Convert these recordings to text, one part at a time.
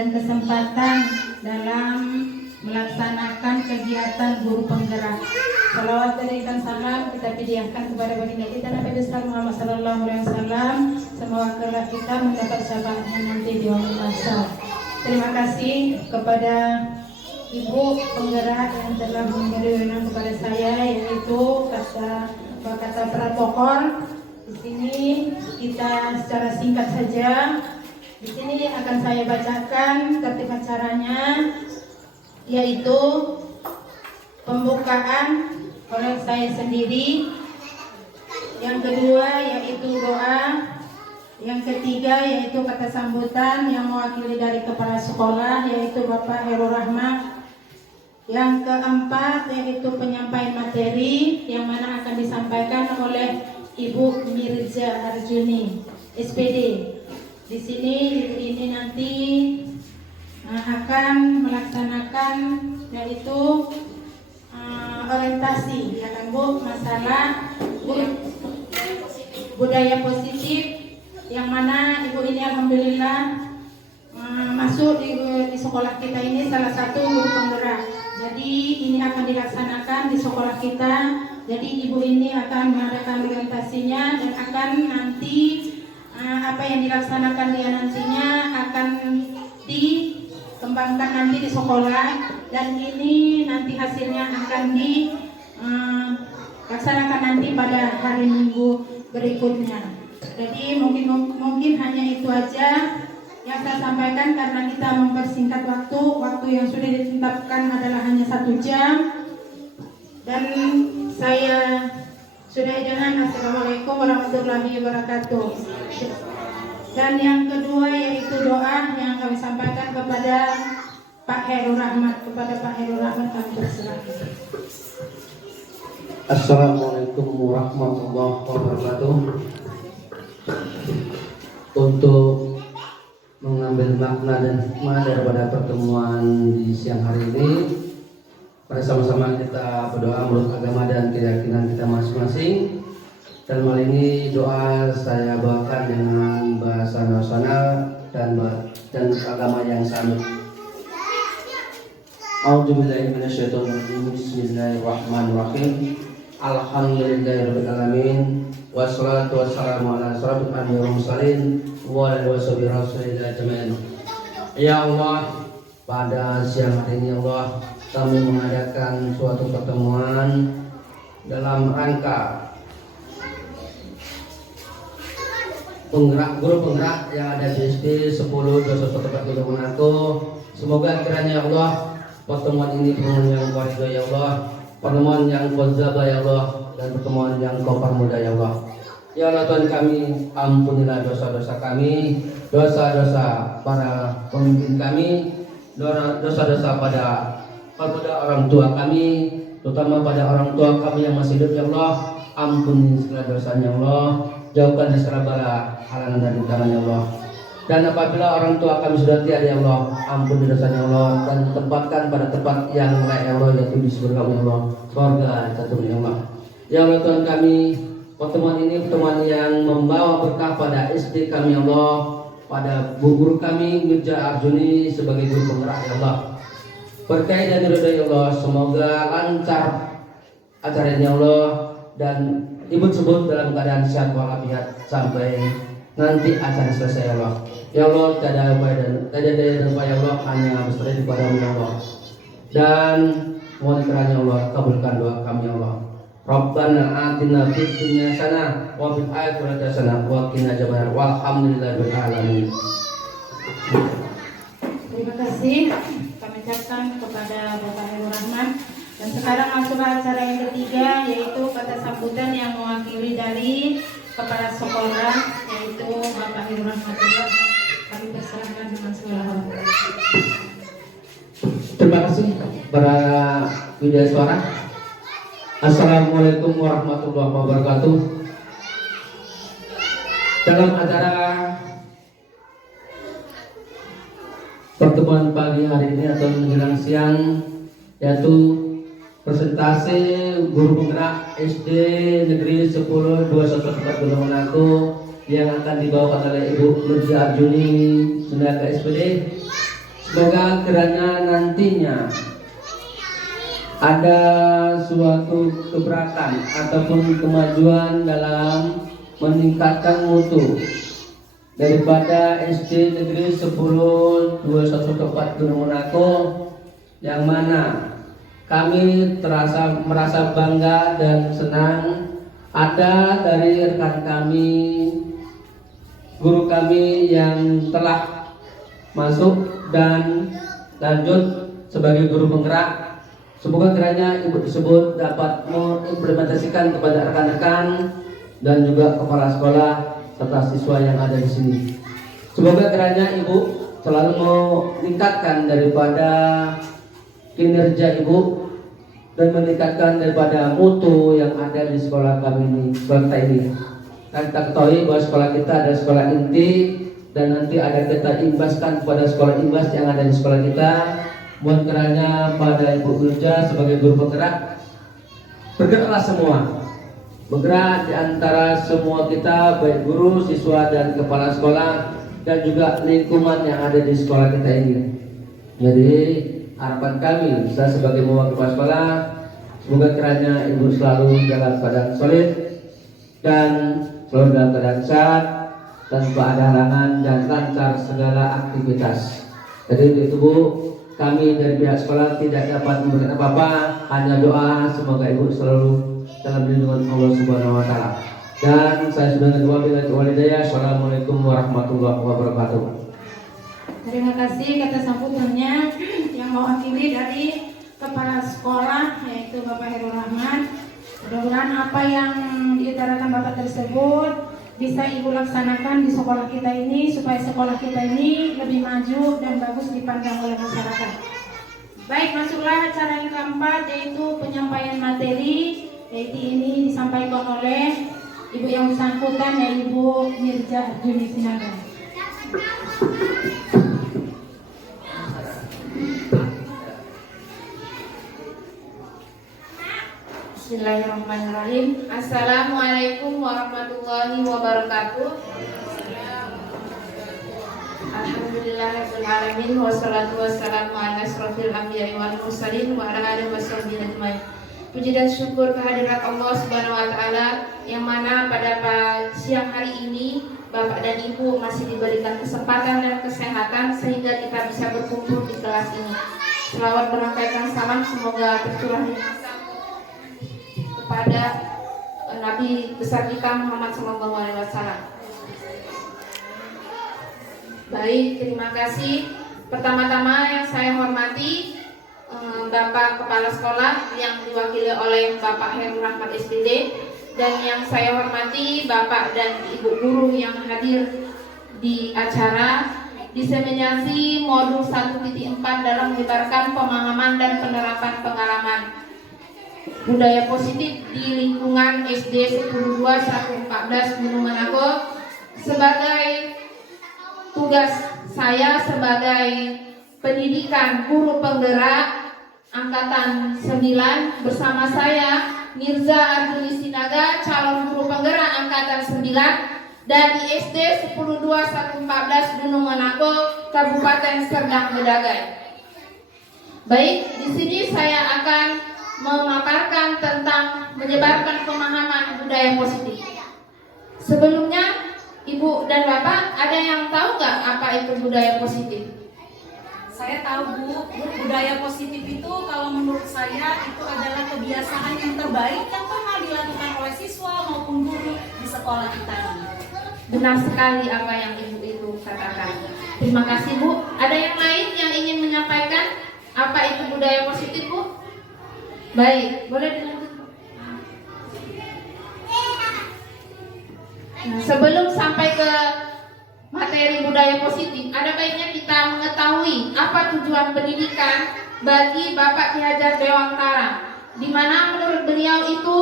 dan kesempatan dalam melaksanakan kegiatan guru penggerak. Salawat dan salam kita hadiahkan kepada baginda kita Nabi besar Muhammad sallallahu alaihi wasallam. Semoga kelak kita mendapat syafaatnya nanti di yaumul mahsyar. Terima kasih kepada Ibu penggerak yang telah memberi wewenang kepada saya, yaitu kata protokol. Di sini kita secara singkat saja. Di sini akan saya bacakan tertib acaranya, yaitu pembukaan oleh saya sendiri, yang kedua yaitu doa, yang ketiga yaitu kata sambutan yang mewakili dari kepala sekolah yaitu Bapak Herul Rahmat, yang keempat yaitu penyampaian materi yang mana akan disampaikan oleh Ibu Mirza Arjuni SPD. Di sini ibu ini nanti akan melaksanakan yaitu orientasi, ya kan Bu, masalah budaya positif, yang mana ibu ini alhamdulillah masuk di sekolah kita ini salah satu guru penggerak. Jadi ini akan dilaksanakan di sekolah kita. Jadi ibu ini akan mengadakan orientasinya dan akan nanti apa yang dilaksanakan dia nantinya akan dikembangkan nanti di sekolah, dan ini nanti hasilnya akan dilaksanakan nanti pada hari Minggu berikutnya. Jadi mungkin hanya itu aja yang saya sampaikan, karena kita mempersingkat waktu yang sudah ditetapkan adalah hanya 1 jam. Dan saya sudah dengan assalamualaikum warahmatullahi wabarakatuh. Dan yang kedua yaitu doa yang kami sampaikan kepada Pak Herul Rahmat. Kepada Pak Herul Rahmat kami persilakan. Assalamualaikum warahmatullahi wabarakatuh. Untuk mengambil makna dan hikmah daripada pertemuan di siang hari ini, mari sama-sama kita berdoa menurut agama dan keyakinan kita masing-masing. Dan hal ini doa saya bawakan dengan bahasa nasional dan agama yang sama. A'udzubillahi minasyaitonirrajim. Bismillahirrahmanirrahim. Alhamdulillahirabbil alamin. Wassalatu wassalamu ala asyrofil anbiya'i wal mursalin wa ala washabihi rasulillah jami'an. Ya Allah, pada siang hari ini Allah, kami mengadakan suatu pertemuan dalam rangka guru penggerak yang ada di SD 10 Dosototepat Gunung Menako. Semoga kiranya Allah, pertemuan ini pertemuan yang waridho ya Allah, pertemuan yang muzabah ya Allah, dan pertemuan yang kopar muda ya Allah. Ya Allah Tuhan kami, ampunilah dosa-dosa kami, dosa-dosa para pemimpin kami, dosa-dosa pada orang tua kami, terutama pada orang tua kami yang masih hidup ya Allah. Ampuni segala dosanya Allah, jauhkan dari segala bala, halangan dan rintangan ya Allah. Dan apabila orang tua kami sudah tiada ya Allah, ampuni dosanya Allah, dan tempatkan pada tempat yang layak ya Allah, yaitu di surga ya Allah, surga jatuh ya Allah. Ya Allah Tuhan kami, pertemuan ini pertemuan yang membawa berkah pada SD kami ya Allah, pada guru kami Mirza Arjuni sebagai guru penggerak ya Allah. Berkah dan ridha ya Allah, semoga lancar acara ini ya Allah, dan ibu sebut dalam keadaan sehat walafiat sampai nanti acara selesai ya Allah. Ya Allah, tiada upaya dan upaya Allah, hanya berserah kepada-Mu ya Allah. Dan mohon kiranya Allah kabulkan doa kami ya Allah. Rabbana atina fid dunya hasanah wa fil akhirati hasanah wa qina adzabannar. Walhamdulillahirabbil alamin. Terima kasih kami ucapkan kepada Bapak Herul Rahmat. Dan sekarang masuk ke acara yang ketiga, yaitu kata sambutan yang mewakili dari kepala sekolah, yaitu Bapak Herul Rahmat. Kami persilahkan dengan segala hormat. Terima kasih para widya suara. Assalamualaikum warahmatullahi wabarakatuh. Dalam acara pertemuan pagi hari ini atau menjelang siang, yaitu presentasi guru penggerak SD Negeri 10 Dosototepat Gunung Menako yang akan dibawakan oleh Ibu Mirza Arjuni Sundaka SPD. Semoga kiranya nantinya ada suatu gebrakan ataupun kemajuan dalam meningkatkan mutu daripada SD Negeri 10 214 Gunung Monako, yang mana kami merasa bangga dan senang ada dari rekan kami, guru kami yang telah masuk dan lanjut sebagai guru penggerak. Semoga kiranya ibu tersebut dapat mengimplementasikan kepada rekan-rekan dan juga kepala sekolah serta siswa yang ada di sini. Semoga kiranya ibu selalu meningkatkan daripada kinerja ibu dan meningkatkan daripada mutu yang ada di sekolah kami ini, sekolah kita ini. Dan kita ketahui bahwa sekolah kita adalah sekolah inti dan nanti ada kita imbaskan kepada sekolah imbas yang ada di sekolah kita. Mohon kiranya pada Ibu Mirja sebagai guru penggerak, bergeraklah semua, bergerak di antara semua kita, baik guru, siswa dan kepala sekolah dan juga lingkungan yang ada di sekolah kita ini. Jadi harapan kami, saya sebagai mewakili kepala sekolah, semoga kiranya Ibu selalu dalam keadaan solid dan selalu dalam keadaan sehat tanpa ada halangan dan lancar segala aktivitas. Jadi itu Bu, kami dari pihak sekolah tidak dapat memberikan apa-apa, hanya doa semoga ibu selalu dalam lindungan Allah Subhanahu wa taala. Dan saya sudah berdoa bila walidayah. Assalamualaikum warahmatullahi wabarakatuh. Terima kasih kata sambutannya yang mewakili dari kepala sekolah yaitu Bapak Herul Rahman. Mudah-mudahan apa yang diutarakan Bapak tersebut bisa Ibu laksanakan di sekolah kita ini supaya sekolah kita ini lebih maju dan bagus dipandang oleh masyarakat. Baik, masuklah acara yang keempat yaitu penyampaian materi, yaitu ini disampaikan oleh Ibu yang bersangkutan yaitu Ibu Mirja Arjuni Sinaga. Bismillahirrahmanirrahim. Assalamualaikum warahmatullahi wabarakatuh. Alhamdulillahirabbil alamin wassalatu wassalamu ala asrofil anbiya'i wal mursalin wa ala alihi washabbihi ajmain. Puji dan syukur kehadirat Allah Subhanahu wa taala yang mana pada siang hari ini Bapak dan Ibu masih diberikan kesempatan dan kesehatan sehingga kita bisa berkumpul di kelas ini. Selawat berangkaikan salam semoga tercurah kepada Nabi besar kita Muhammad SAW. Baik, terima kasih. Pertama-tama yang saya hormati Bapak Kepala Sekolah yang diwakili oleh Bapak Herul Rahmat SPD, dan yang saya hormati Bapak dan Ibu Guru yang hadir di acara diseminasi modul 1.4 dalam menyebarkan pemahaman dan penerapan pengalaman budaya positif di lingkungan SD 102 114 Gunung Monako. Sebagai tugas saya sebagai pendidikan guru penggerak angkatan 9 bersama saya Mirza Arjuni Sinaga, calon guru penggerak angkatan 9 dari SD 102 114 Gunung Monako, Kabupaten Serdang Bedagai. Baik, di sini saya akan memaparkan tentang menyebarkan pemahaman budaya positif. Sebelumnya, Ibu dan Bapak ada yang tahu nggak apa itu budaya positif? Saya tahu Bu, budaya positif itu kalau menurut saya itu adalah kebiasaan yang terbaik yang pernah dilakukan oleh siswa maupun guru di sekolah kita ini. Benar sekali apa yang Ibu itu katakan. Terima kasih Bu. Ada yang lain yang ingin menyampaikan apa itu budaya positif Bu? Baik, boleh dilanjut. Nah, sebelum sampai ke materi budaya positif, ada baiknya kita mengetahui apa tujuan pendidikan bagi Bapak Ki Hajar Dewantara, di mana menurut beliau itu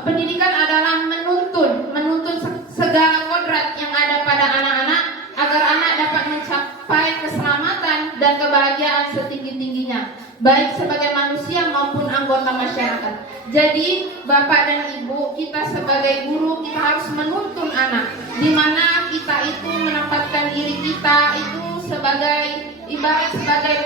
pendidikan adalah menuntun segala kodrat yang ada pada anak-anak agar anak dapat mencapai keselamatan dan kebahagiaan setinggi-tingginya, baik sebagai manusia maupun anggota masyarakat. Jadi Bapak dan Ibu, kita sebagai guru kita harus menuntun anak, di mana kita itu menempatkan diri kita itu sebagai ibarat sebagai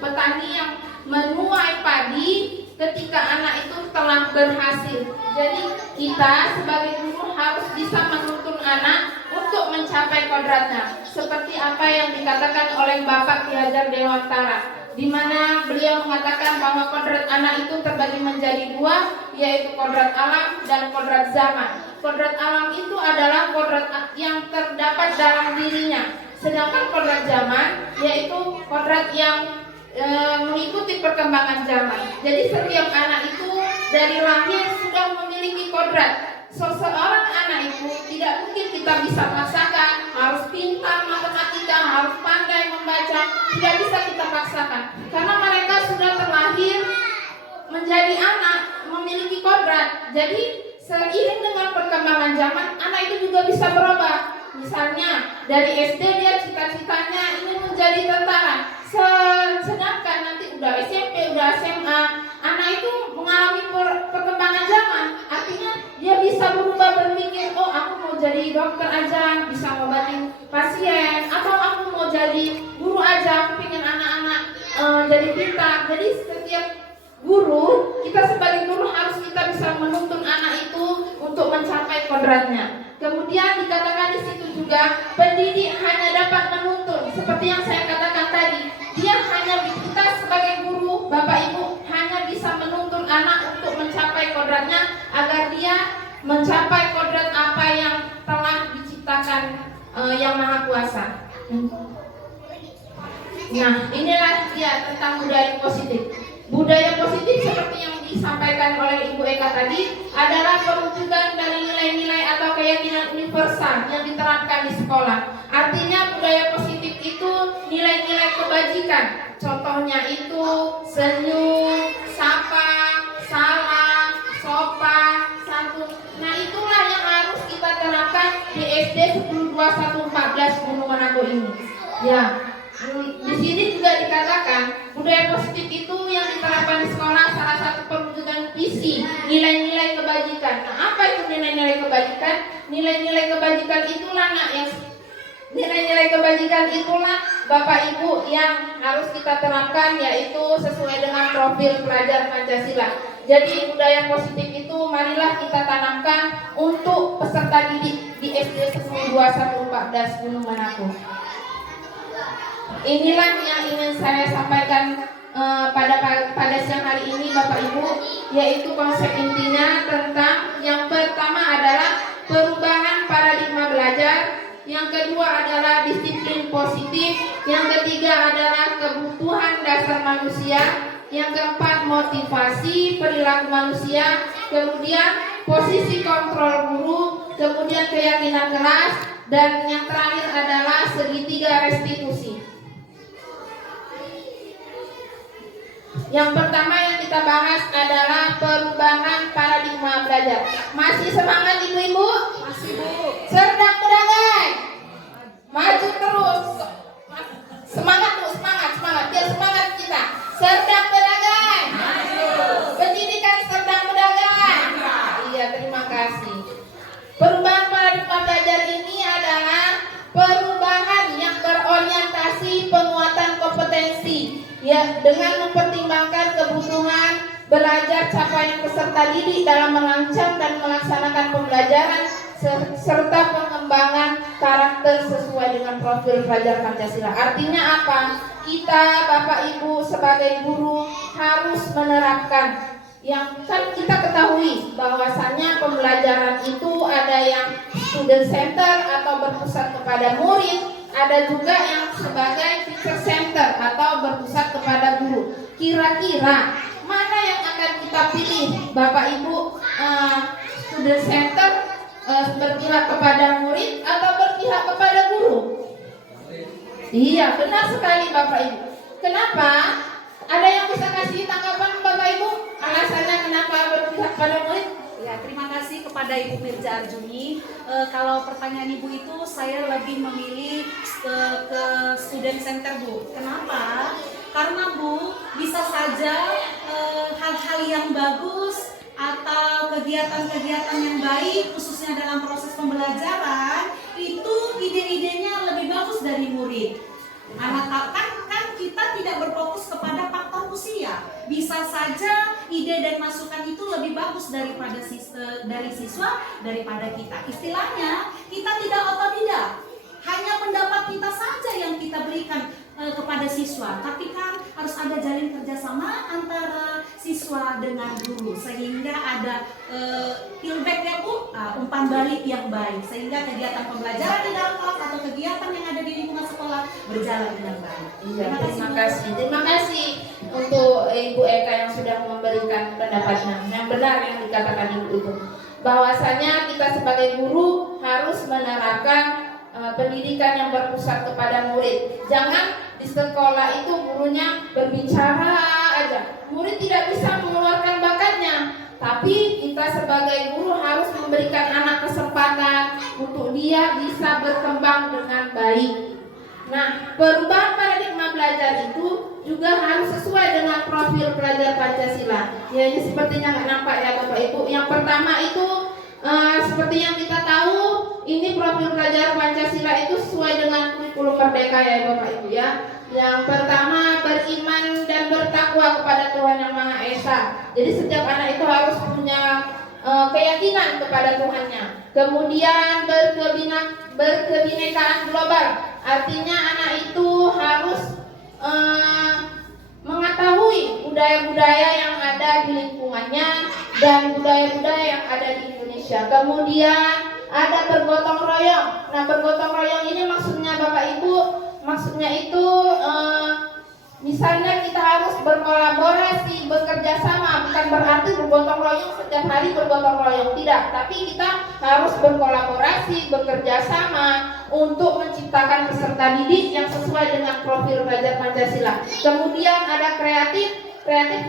petani yang menuai padi ketika anak itu telah berhasil. Jadi kita sebagai guru harus bisa menuntun anak untuk mencapai kodratnya, seperti apa yang dikatakan oleh Bapak Ki Hajar Dewantara, di mana beliau mengatakan bahwa kodrat anak itu terbagi menjadi dua, yaitu kodrat alam dan kodrat zaman. Kodrat alam itu adalah kodrat yang terdapat dalam dirinya, sedangkan kodrat zaman yaitu kodrat yang mengikuti perkembangan zaman. Jadi setiap anak itu dari lahir sudah memiliki kodrat. Seseorang anak itu tidak mungkin kita bisa paksakan harus pintar matematika, harus pandai membaca, tidak bisa kita paksakan, karena mereka sudah terlahir menjadi anak memiliki kodrat. Jadi seiring dengan perkembangan zaman, anak itu juga bisa berubah. Misalnya dari SD dia cita-citanya ingin menjadi tentara, sedangkan nanti udah SMP, udah SMA, anak itu mengalami perkembangan zaman. Artinya dia bisa berubah berpikir, oh aku mau jadi dokter aja, bisa ngobatin pasien, atau aku mau jadi guru aja, aku pengen anak-anak jadi pintar. Jadi setiap guru, kita sebagai guru harus kita bisa menuntun anak itu untuk mencapai kodratnya. Kemudian dikatakan di situ juga, pendidik hanya dapat menuntun, seperti yang saya katakan tadi. Dia hanya, kita sebagai guru, Bapak Ibu hanya bisa menuntun anak untuk mencapai kodratnya, agar dia mencapai kodrat apa yang telah diciptakan Yang Maha Kuasa. Nah, inilah dia tentang budaya positif. Budaya positif seperti yang disampaikan oleh Ibu Eka tadi adalah perwujudan dari nilai-nilai atau keyakinan universal yang diterapkan di sekolah. Artinya budaya positif itu nilai-nilai kebajikan. Contohnya itu senyum, sapa, salam, sopan, santun. Nah, itulah yang harus kita terapkan di SD 102114 Gunung Manado ini. Ya. Di sini juga dikatakan budaya positif itu yang diterapkan di sekolah salah satu perwujudan visi nilai-nilai kebajikan. Nah, apa itu nilai-nilai kebajikan? Nilai-nilai kebajikan itulah nilai-nilai kebajikan itulah Bapak Ibu yang harus kita terapkan, yaitu sesuai dengan profil pelajar Pancasila. Jadi budaya positif itu marilah kita tanamkan untuk peserta didik di SD 102114 Gunung Manado. Inilah yang ingin saya sampaikan pada siang hari ini Bapak Ibu, yaitu konsep intinya tentang yang pertama adalah perubahan paradigma belajar, yang kedua adalah disiplin positif, yang ketiga adalah kebutuhan dasar manusia, yang keempat motivasi perilaku manusia, kemudian posisi kontrol guru, kemudian keyakinan kelas, dan yang terakhir adalah segitiga restitusi. Yang pertama yang kita bahas adalah perubahan paradigma belajar. Masih semangat ibu-ibu? Masih, Bu. Serdang berdagai. Maju terus. Semangat Bu, semangat. Biar semangat kita. Serdang berdagai. Pendidikan serdang berdagai. Iya, terima kasih. Perubahan paradigma belajar ini adalah perubahan yang berorientasi penguatan kompetensi, ya, dengan mempertimbangkan kebutuhan belajar capaian peserta didik dalam merancang dan melaksanakan pembelajaran serta pengembangan karakter sesuai dengan profil pelajar Pancasila. Artinya apa? Kita Bapak Ibu sebagai guru harus menerapkan yang kan kita ketahui bahwasannya pembelajaran itu ada yang student center atau berpusat kepada murid, ada juga yang sebagai teacher center atau berpusat kepada guru. Kira-kira mana yang akan kita pilih Bapak Ibu? Student center berpihak kepada murid atau berpihak kepada guru? Iya, benar sekali Bapak Ibu. Kenapa? Ada yang bisa kasih tanggapan Bapak Ibu? Alasannya kenapa berpihak pada murid? Ya, terima kasih kepada Ibu Mirza Arjuni. Kalau pertanyaan Ibu itu saya lebih memilih ke student center, Bu. Kenapa? Karena Bu, bisa saja hal-hal yang bagus atau kegiatan-kegiatan yang baik khususnya dalam proses pembelajaran itu ide-idenya lebih bagus dari murid. Anak kan tidak berfokus kepada faktor usia. Bisa saja ide dan masukan itu lebih bagus daripada dari siswa daripada kita. Istilahnya kita tidak otodidak, hanya pendapat kita saja yang kita berikan kepada siswa, tapi kan harus ada jalin kerjasama antara siswa dengan guru sehingga ada feedback ya Bu, umpan balik yang baik sehingga kegiatan pembelajaran di dalam kelas atau kegiatan yang ada di lingkungan sekolah berjalan dengan baik. Terima kasih untuk Ibu Eka yang sudah memberikan pendapatnya. Yang benar yang dikatakan Ibu itu, bahwasanya kita sebagai guru harus menerapkan pendidikan yang berpusat kepada murid. Jangan di sekolah itu gurunya berbicara aja, murid tidak bisa mengeluarkan bakatnya. Tapi kita sebagai guru harus memberikan anak kesempatan untuk dia bisa berkembang dengan baik. Nah, perubahan paradigma belajar itu juga harus sesuai dengan profil pelajar Pancasila. Ya, ini sepertinya nggak nampak ya Bapak Ibu. Yang pertama itu seperti yang kita tahu, ini profil pelajar Pancasila itu sesuai dengan kurikulum Merdeka ya Bapak Ibu ya. Yang pertama, beriman dan bertakwa kepada Tuhan Yang Maha Esa. Jadi setiap anak itu harus punya keyakinan kepada Tuhannya. Kemudian berkebinekaan global, artinya anak itu harus mengetahui budaya-budaya yang ada di lingkungannya dan budaya-budaya yang ada di Indonesia. Kemudian ada bergotong royong. Nah, bergotong royong ini maksudnya Bapak Ibu, maksudnya itu misalnya kita harus berkolaborasi, bekerja sama. Bukan berarti bergotong royong setiap hari bergotong royong, tidak. Tapi kita harus berkolaborasi, bekerja sama untuk menciptakan peserta didik yang sesuai dengan profil pelajar Pancasila. Kemudian ada kreatif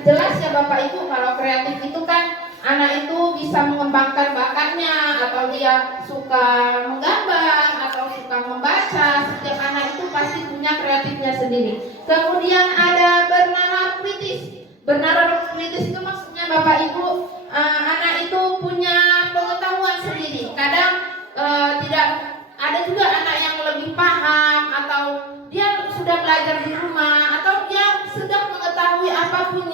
jelas ya Bapak Ibu. Kalau kreatif itu kan anak itu bisa mengembangkan bakatnya, atau dia suka menggambar atau suka membaca. Setiap anak itu pasti punya kreatifnya sendiri. Kemudian ada bernalar kritis. Bernalar kritis itu maksudnya Bapak Ibu, anak itu punya pengetahuan sendiri. Kadang tidak ada juga anak yang lebih paham, atau dia sudah belajar di rumah, atau dia sudah mengetahui apapun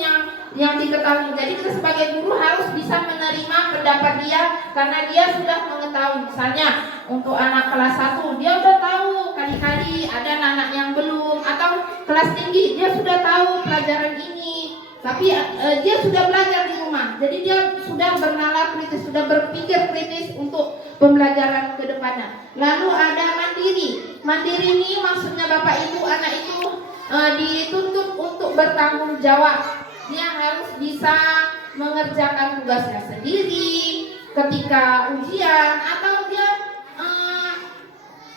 yang diketahui. Jadi kita sebagai guru harus bisa menerima pendapat dia karena dia sudah mengetahui. Misalnya untuk anak kelas 1 dia sudah tahu kali-kali, ada anak yang belum, atau kelas tinggi dia sudah tahu pelajaran ini, tapi dia sudah belajar di rumah. Jadi dia sudah bernalar kritis, sudah berpikir kritis untuk pembelajaran ke depannya. Lalu ada mandiri. Mandiri ini maksudnya Bapak Ibu, anak itu dituntut untuk bertanggung jawab. Dia harus bisa mengerjakan tugasnya sendiri ketika ujian, atau dia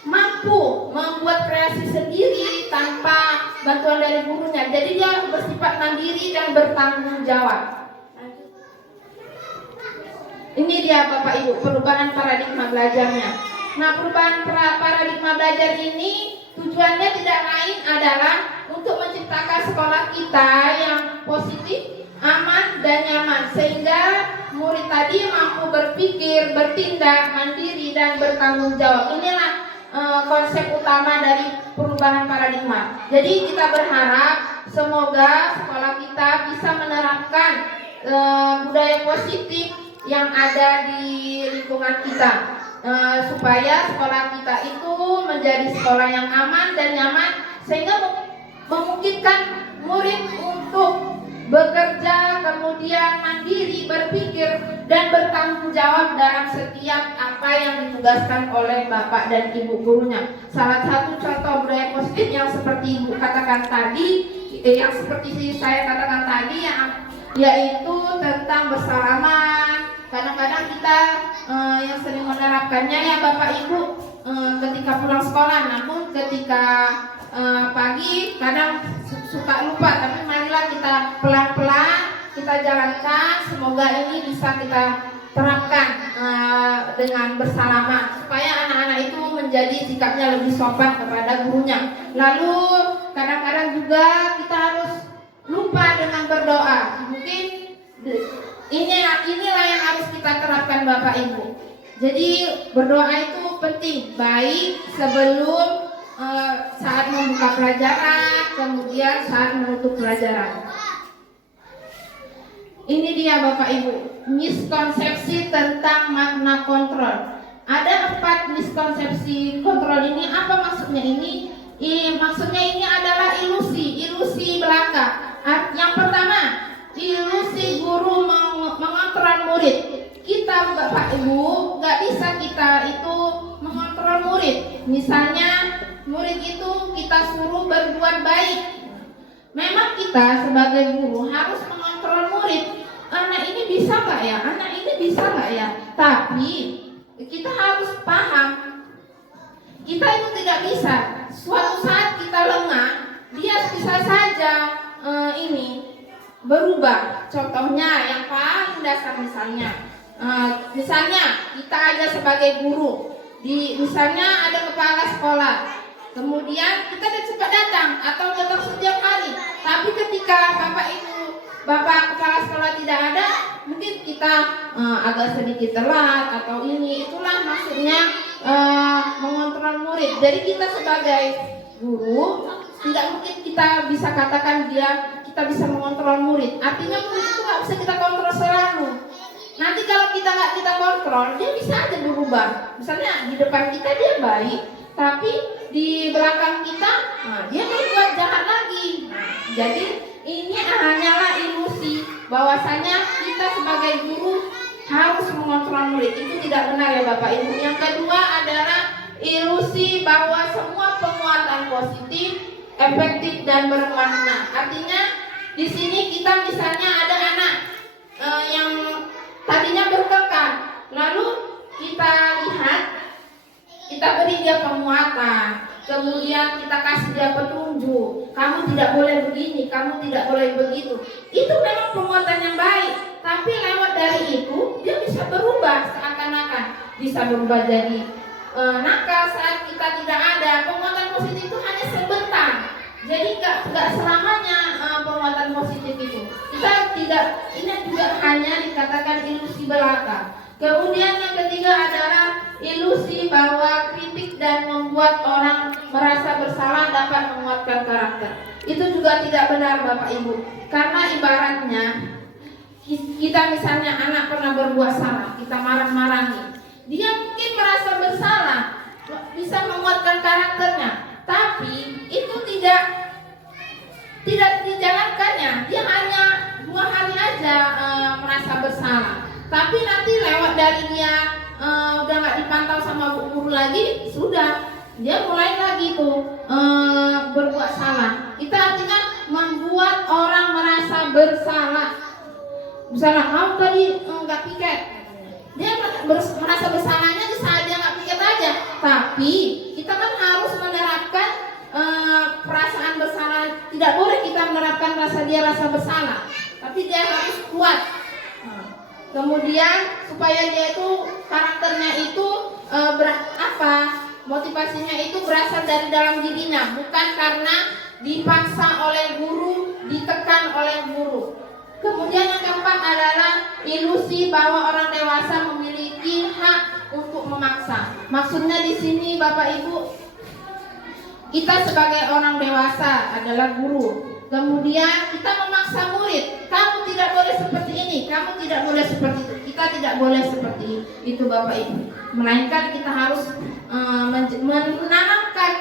mampu membuat kreasi sendiri tanpa bantuan dari gurunya. Jadi dia bersifat mandiri dan bertanggung jawab. Ini dia Bapak Ibu perubahan paradigma belajarnya. Nah, perubahan paradigma belajar ini tujuannya tidak lain adalah untuk menciptakan sekolah kita yang positif, aman, dan nyaman, sehingga murid tadi mampu berpikir, bertindak, mandiri, dan bertanggung jawab. Inilah konsep utama dari perubahan paradigma. Jadi kita berharap semoga sekolah kita bisa menerapkan budaya positif yang ada di lingkungan kita, supaya sekolah kita itu menjadi sekolah yang aman dan nyaman, sehingga memungkinkan murid untuk bekerja, kemudian mandiri, berpikir, dan bertanggung jawab dalam setiap apa yang ditugaskan oleh Bapak dan Ibu gurunya. Salah satu contoh budaya positif yang seperti Ibu katakan tadi, yang seperti saya katakan tadi, yaitu tentang bersalaman. Kadang-kadang kita yang sering menerapkannya ya Bapak Ibu ketika pulang sekolah, namun ketika pagi kadang suka lupa. Tapi marilah kita pelan-pelan kita jalankan, semoga ini bisa kita terapkan dengan bersalaman, supaya anak-anak itu menjadi sikapnya lebih sopan kepada gurunya. Lalu kadang-kadang juga kita harus lupa dengan berdoa. Mungkin inilah yang harus kita terapkan Bapak Ibu. Jadi berdoa itu penting, baik sebelum saat membuka pelajaran, kemudian saat menutup pelajaran. Ini dia Bapak Ibu, miskonsepsi tentang makna kontrol. Ada 4 miskonsepsi kontrol ini. Apa maksudnya ini? Maksudnya ini adalah ilusi belaka. Yang pertama, ilusi guru mengontrol murid. Kita Bapak Ibu nggak bisa kita itu mengontrol murid. Misalnya murid itu kita suruh berbuat baik. Memang kita sebagai guru harus mengontrol murid. Anak ini bisa nggak ya? Anak ini bisa nggak ya? Tapi kita harus paham, kita itu tidak bisa. Suatu saat kita lengah, dia bisa saja ini berubah. Contohnya yang paling dasar misalnya kita aja sebagai guru, misalnya ada kepala sekolah, kemudian kita cepat datang atau datang setiap hari, tapi ketika bapak kepala sekolah tidak ada, mungkin kita agak sedikit telat atau itulah maksudnya mengontrol murid. Jadi kita sebagai guru tidak mungkin kita bisa katakan kita bisa mengontrol murid. Artinya murid itu nggak bisa kita kontrol selalu. Nanti kalau nggak kita kontrol, dia bisa aja berubah. Misalnya di depan kita dia baik, tapi di belakang kita dia berbuat jahat lagi. Jadi ini hanyalah ilusi bahwasanya kita sebagai guru harus mengontrol murid. Itu tidak benar ya Bapak Ibu. Yang kedua adalah ilusi bahwa semua penguatan positif, efektif dan bermakna. Artinya di sini kita misalnya ada anak yang tadinya bertengkar, lalu kita lihat, kita beri dia penguatan, kemudian kita kasih dia petunjuk, kamu tidak boleh begini, kamu tidak boleh begitu. Itu memang penguatan yang baik, tapi lewat dari itu dia bisa berubah seakan-akan, bisa berubah jadi nakal saat kita tidak ada. Penguatan positif itu hanya sebentar, jadi nggak selamanya penguatan positif itu. Kita tidak, ini juga hanya dikatakan ilusi belaka. Kemudian yang ketiga adalah ilusi bahwa kritik dan membuat orang merasa bersalah dapat menguatkan karakter. Itu juga tidak benar Bapak Ibu. Karena ibaratnya kita misalnya anak pernah berbuat salah, kita marah-marahi, dia mungkin merasa bersalah, bisa menguatkan karakternya, tapi itu tidak dijalankannya. Dia hanya 2 hari aja merasa bersalah, tapi nanti lewat dari dia udah nggak dipantau sama guru lagi, sudah dia mulai lagi tuh berbuat salah. Itu artinya membuat orang merasa bersalah. Misalnya kamu tadi nggak piket, dia merasa bersalahnya di saat dia nggak piket aja. Tapi kita kan harus menerapkan perasaan bersalah. Tidak boleh kita menerapkan rasa bersalah, tapi dia harus kuat. Kemudian supaya dia itu karakternya itu motivasinya itu berasal dari dalam dirinya, bukan karena dipaksa oleh guru, ditekan oleh guru. Kemudian yang keempat adalah ilusi bahwa orang dewasa memiliki hak untuk memaksa. Maksudnya di sini Bapak Ibu, kita sebagai orang dewasa adalah guru. Kemudian kita memaksa murid, kamu tidak boleh seperti ini, kamu tidak boleh seperti itu. Kita tidak boleh seperti itu Bapak Ibu. Melainkan kita harus menanamkan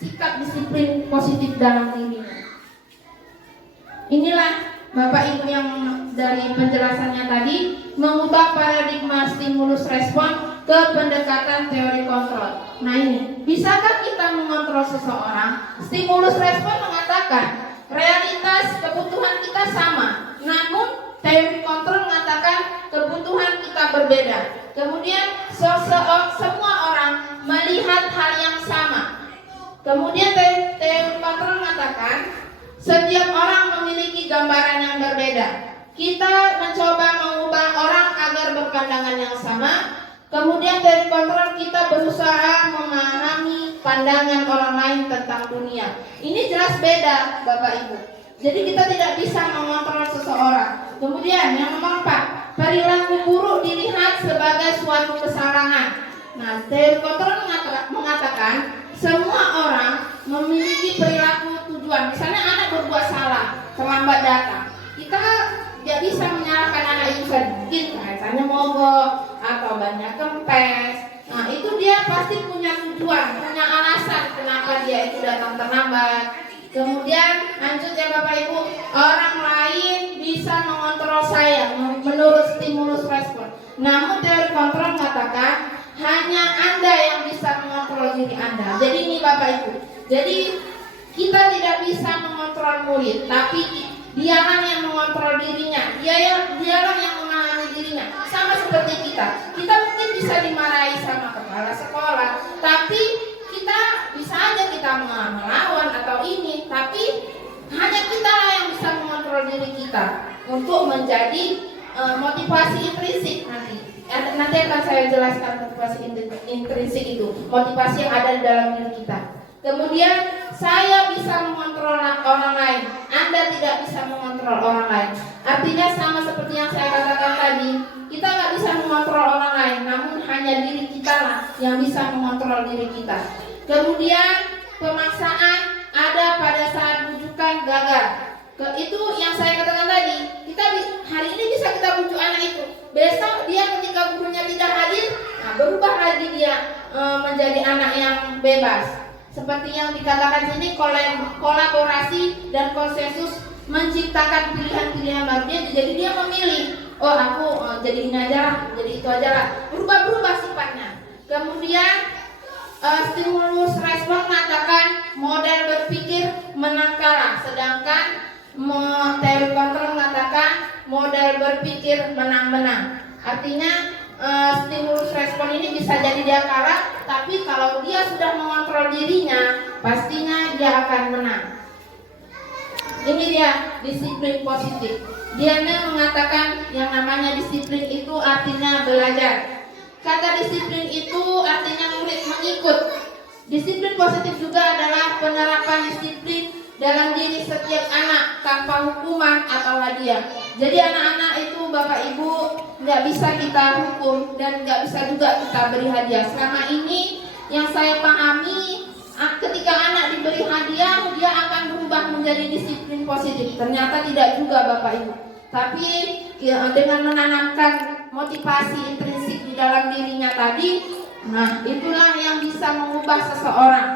sikap disiplin positif dalam dirinya. Inilah Bapak Ibu yang dari penjelasannya tadi, mengubah paradigma stimulus respon ke pendekatan teori kontrol. Nah ini, bisakah kita mengontrol seseorang? Stimulus respon mengatakan realitas kebutuhan kita sama, namun teori kontrol mengatakan kebutuhan kita berbeda. Kemudian semua orang melihat hal yang sama. Kemudian teori kontrol mengatakan setiap orang memiliki gambaran yang berbeda. Kita mencoba mengubah orang agar berpandangan yang sama. Kemudian dari kontrol kita berusaha memahami pandangan orang lain tentang dunia. Ini jelas beda Bapak Ibu. Jadi kita tidak bisa mengontrol seseorang. Kemudian yang nomor 4, perilaku buruk dilihat sebagai suatu kesalahan. Nah, teori kontrol mengatakan semua orang memiliki terlambat datang. Kita tidak bisa menyalahkan anak itu sedikit, kayaknya mogok atau banyak kempes. Nah itu dia pasti punya tujuan, punya alasan kenapa dia itu datang terlambat. Kemudian lanjut ya Bapak Ibu, orang lain bisa mengontrol saya menurut stimulus respon. Namun teori kontrol mengatakan hanya Anda yang bisa mengontrol diri Anda. Jadi ini Bapak Ibu, jadi kita tidak bisa mengontrol murid, tapi dialah yang mengontrol dirinya. Dialah yang memahami dirinya. Sama seperti kita. Kita mungkin bisa dimarahi sama kepala sekolah, tapi kita bisa aja kita melawan atau ini, tapi hanya kita yang bisa mengontrol diri kita untuk menjadi motivasi intrinsik nanti. Nanti akan saya jelaskan motivasi intrinsik itu, motivasi yang ada di dalam diri kita. Kemudian saya bisa mengontrol orang lain, Anda tidak bisa mengontrol orang lain. Artinya sama seperti yang saya katakan tadi, kita nggak bisa mengontrol orang lain, namun hanya diri kita lah yang bisa mengontrol diri kita. Kemudian pemaksaan ada pada saat bujukan gagal. Itu yang saya katakan tadi, kita hari ini bisa kita bujuk anak itu, besok dia ketika gurunya tidak hadir, nah berubah lagi dia menjadi anak yang bebas. Seperti yang dikatakan sini, kolaborasi dan konsensus menciptakan pilihan-pilihan baru. Jadi dia memilih, oh aku jadi ini aja lah, jadi itu aja lah, berubah-berubah sifatnya. Kemudian stimulus respon mengatakan model berpikir menang kalah, sedangkan teori kontrol mengatakan model berpikir menang-menang. Artinya stimulus respon ini bisa jadi dia kalah, tapi kalau dia sudah mengontrol dirinya, pastinya dia akan menang. Ini dia disiplin positif. Dia mengatakan yang namanya disiplin itu artinya belajar. Kata disiplin itu artinya murid mengikut. Disiplin positif juga adalah penerapan disiplin dalam diri setiap anak tanpa hukuman atau hadiah. Jadi anak-anak itu Bapak Ibu nggak bisa kita hukum dan nggak bisa juga kita beri hadiah. Selama ini yang saya pahami, ketika anak diberi hadiah dia akan berubah menjadi disiplin positif. Ternyata tidak juga Bapak Ibu. Tapi ya, dengan menanamkan motivasi intrinsik di dalam dirinya tadi, nah itulah yang bisa mengubah seseorang.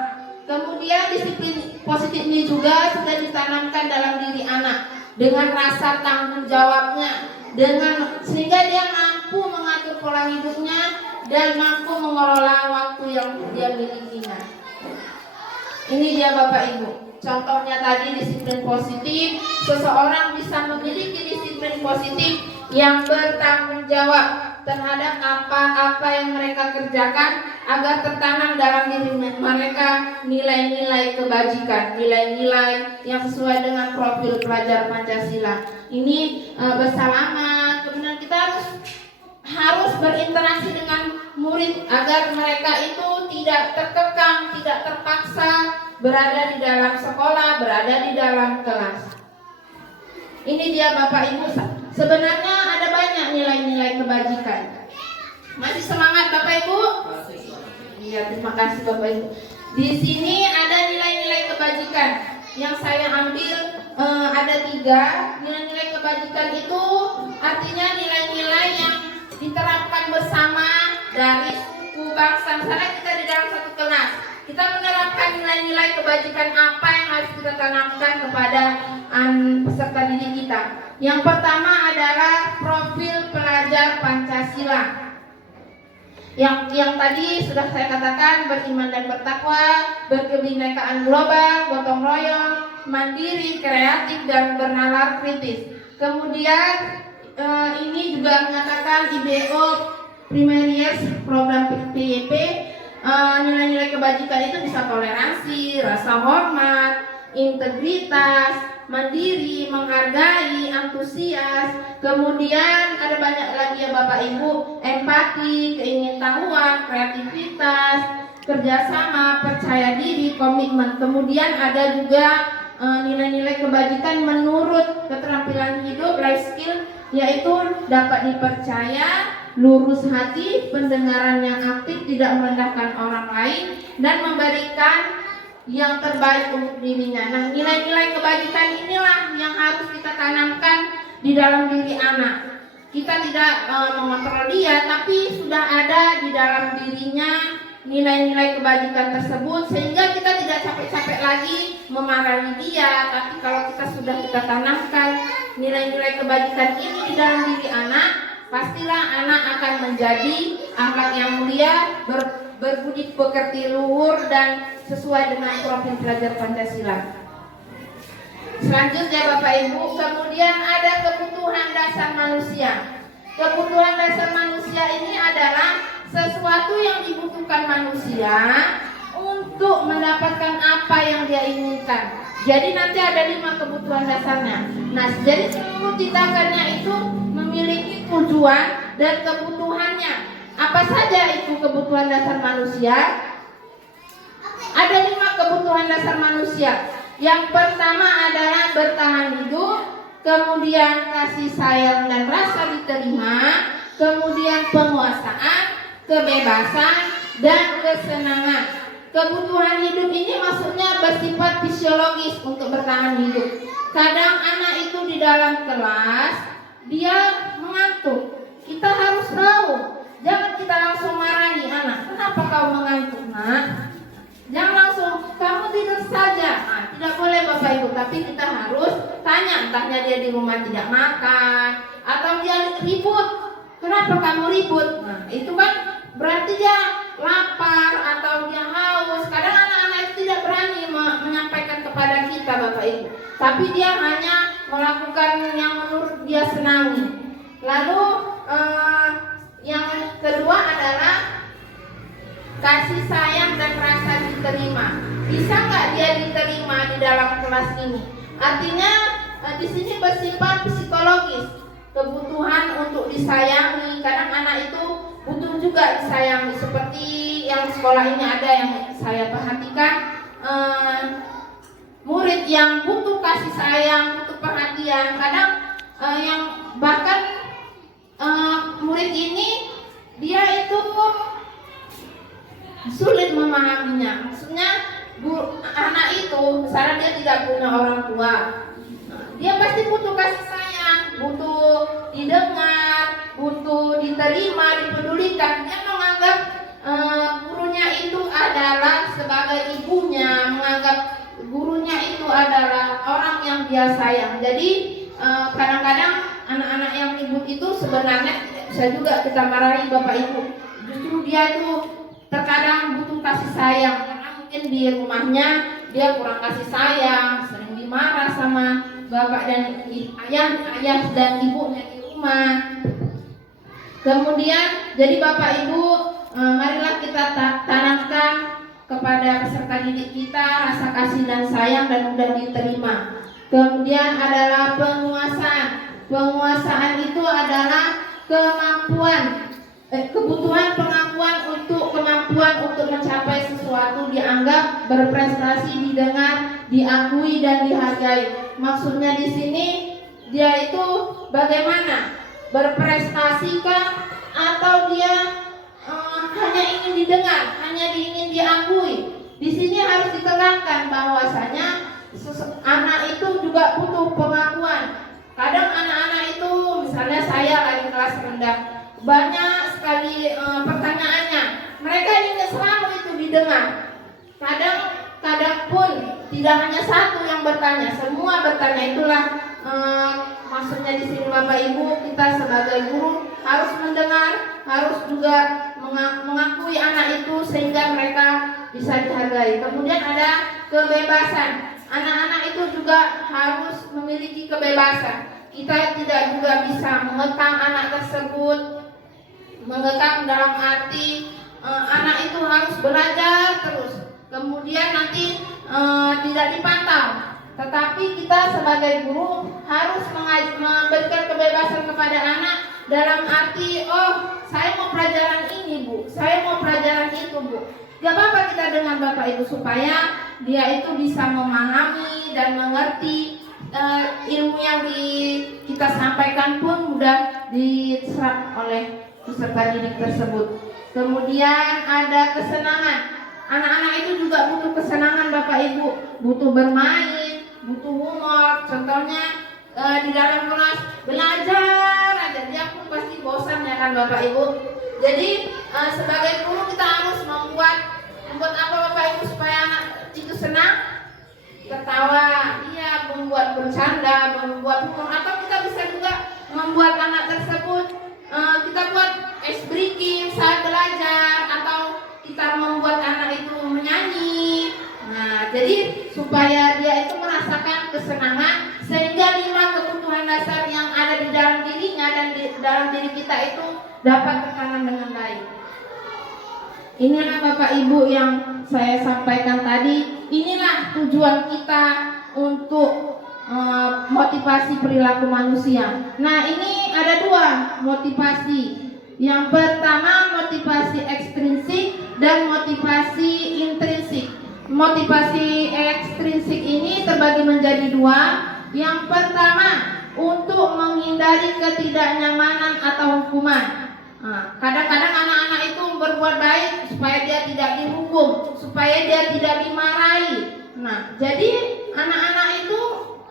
Kemudian disiplin positif ini juga sudah ditanamkan dalam diri anak dengan rasa tanggung jawabnya, sehingga dia mampu mengatur pola hidupnya dan mampu mengelola waktu yang dia milikinya. Ini dia Bapak Ibu. Contohnya tadi disiplin positif, seseorang bisa memiliki disiplin positif yang bertanggung jawab terhadap apa-apa yang mereka kerjakan agar tertanam dalam diri mereka nilai-nilai kebajikan, nilai-nilai yang sesuai dengan profil pelajar Pancasila. Ini bersalaman, kemudian kita harus berinteraksi dengan murid agar mereka itu tidak terkekang, tidak terpaksa berada di dalam sekolah, berada di dalam kelas. Ini dia Bapak Ibu. Sebenarnya ada banyak nilai-nilai kebajikan. Masih semangat Bapak Ibu? Iya, terima kasih Bapak Ibu. Di sini ada nilai-nilai kebajikan yang saya ambil ada 3. Nilai-nilai kebajikan itu artinya nilai-nilai yang diterapkan bersama dari suku, bangsa. Misalnya kita di dalam satu kelas, kita menerapkan nilai-nilai kebajikan apa yang harus kita tanamkan kepada peserta didik kita. Yang pertama adalah profil pelajar Pancasila. Yang tadi sudah saya katakan, beriman dan bertakwa, berkebinekaan global, gotong royong, mandiri, kreatif dan bernalar kritis. Kemudian ini juga mengatakan IBO Primaries program PYP. Nilai-nilai kebajikan itu bisa toleransi, rasa hormat, integritas, mandiri, menghargai, antusias. Kemudian ada banyak lagi ya Bapak Ibu, empati, keingintahuan, kreativitas, kerjasama, percaya diri, komitmen. Kemudian ada juga nilai-nilai kebajikan menurut keterampilan hidup, life skill, yaitu dapat dipercaya, lurus hati, pendengaran yang aktif, tidak merendahkan orang lain, dan memberikan yang terbaik untuk dirinya. Nah, nilai-nilai kebajikan inilah yang harus kita tanamkan di dalam diri anak. Kita tidak mengontrol dia, tapi sudah ada di dalam dirinya nilai-nilai kebajikan tersebut, sehingga kita tidak capek-capek lagi memarahi dia. Tapi kalau kita tanamkan nilai-nilai kebajikan ini di dalam diri anak, pastilah anak akan menjadi akhlak yang mulia, berbudi pekerti luhur, dan sesuai dengan profil pelajar Pancasila. Selanjutnya Bapak Ibu, kemudian ada kebutuhan dasar manusia. Kebutuhan dasar manusia ini adalah sesuatu yang dibutuhkan manusia untuk mendapatkan apa yang dia inginkan. Jadi nanti ada 5 kebutuhan dasarnya. Nah, jadi seluruh tindakannya itu memiliki tujuan dan kebutuhannya. Apa saja itu kebutuhan dasar manusia? Ada 5 kebutuhan dasar manusia. Yang pertama adalah bertahan hidup, kemudian kasih sayang dan rasa diterima, kemudian penguasaan, kebebasan, dan kesenangan. Kebutuhan hidup ini maksudnya bersifat fisiologis untuk bertahan hidup. Kadang anak itu di dalam kelas dia mengantuk. Kita harus tahu, jangan kita langsung marahi anak. Kenapa kau mengantuk, nak? Jangan langsung kamu tidur saja. Nah, tidak boleh Bapak Ibu, tapi kita harus tanya, entahnya dia di rumah tidak makan atau dia ribut. Kenapa kamu ribut? Nah, itu kan berarti dia lapar atau dia haus. Kadang anak-anak itu tidak berani menyampaikan kepada kita Bapak Ibu, tapi dia hanya melakukan yang menurut dia senangi. Lalu yang kedua adalah kasih sayang dan rasa diterima. Bisa nggak dia diterima di dalam kelas ini? Artinya di sini bersifat psikologis, kebutuhan untuk disayangi. Kadang anak itu butuh juga disayangi. Seperti yang sekolah ini ada yang saya perhatikan, murid yang butuh kasih sayang, butuh perhatian. Kadang yang bahkan murid ini dia itu sulit memahaminya. Maksudnya anak itu misalnya dia tidak punya orang tua, dia pasti butuh kasih sayang, butuh didengar, butuh diterima, dipedulikan. Dia menganggap gurunya itu adalah sebagai ibunya, menganggap gurunya itu adalah orang yang dia sayang. Jadi kadang-kadang anak-anak yang ribut itu sebenarnya bisa juga kita marahi Bapak Ibu. Justru dia itu terkadang butuh kasih sayang, karena mungkin di rumahnya dia kurang kasih sayang, sering dimarah sama bapak dan ayah dan ibunya di rumah. Kemudian jadi Bapak Ibu, marilah kita tanamkan kepada peserta didik kita rasa kasih dan sayang dan mudah diterima. Kemudian adalah penguasaan. Penguasaan itu adalah kebutuhan kemampuan untuk mencapai sesuatu, dianggap berprestasi, didengar, diakui dan dihargai. Maksudnya di sini dia itu bagaimana? Berprestasikah atau dia hanya ingin didengar, hanya ingin diakui? Di sini harus ditekankan bahwasanya anak itu juga butuh pengakuan. Kadang anak-anak itu, misalnya saya lagi kelas rendah, banyak sekali pertanyaannya. Mereka ingin selalu itu didengar. Kadang pun tidak hanya satu yang bertanya, semua bertanya. Itulah maksudnya di sini Bapak Ibu, kita sebagai guru harus mendengar, harus juga mengakui anak itu sehingga mereka bisa dihargai. Kemudian ada kebebasan. Anak-anak itu juga harus memiliki kebebasan. Kita tidak juga bisa mengekang anak tersebut. Mengekang dalam arti anak itu harus belajar terus, kemudian nanti tidak dipantau. Tetapi kita sebagai guru harus memberikan kebebasan kepada anak dalam arti, oh saya mau pelajaran ini Bu, saya mau pelajaran itu Bu. Gak apa-apa kita dengan Bapak Ibu supaya dia itu bisa memahami dan mengerti ilmu yang kita sampaikan pun mudah diserap oleh peserta didik tersebut. Kemudian ada kesenangan. anak-anak itu juga butuh kesenangan Bapak Ibu, butuh bermain, butuh humor. Contohnya di dalam kelas belajar aja dia pun pasti bosan ya kan Bapak Ibu. Jadi sebagai guru kita harus membuat apa Bapak Ibu supaya anak itu senang, tertawa, iya, membuat bercanda, membuat humor, atau kita bisa juga membuat anak tersebut kita buat ice breaking saat belajar, atau kita membuat anak itu menyanyi. Nah, jadi supaya dia itu merasakan kesenangan, sehingga 5 kebutuhan dasar yang ada di dalam dirinya dan di dalam diri kita itu dapat tertanam dengan baik. Inilah Bapak Ibu yang saya sampaikan tadi. Inilah tujuan kita untuk motivasi perilaku manusia. Nah, ini ada 2 motivasi. Yang pertama motivasi ekstrinsik dan motivasi intrinsik. Motivasi ekstrinsik ini terbagi menjadi 2. Yang pertama untuk menghindari ketidaknyamanan atau hukuman. Kadang-kadang anak-anak itu berbuat baik supaya dia tidak dihukum, supaya dia tidak dimarahi. Nah, jadi anak-anak itu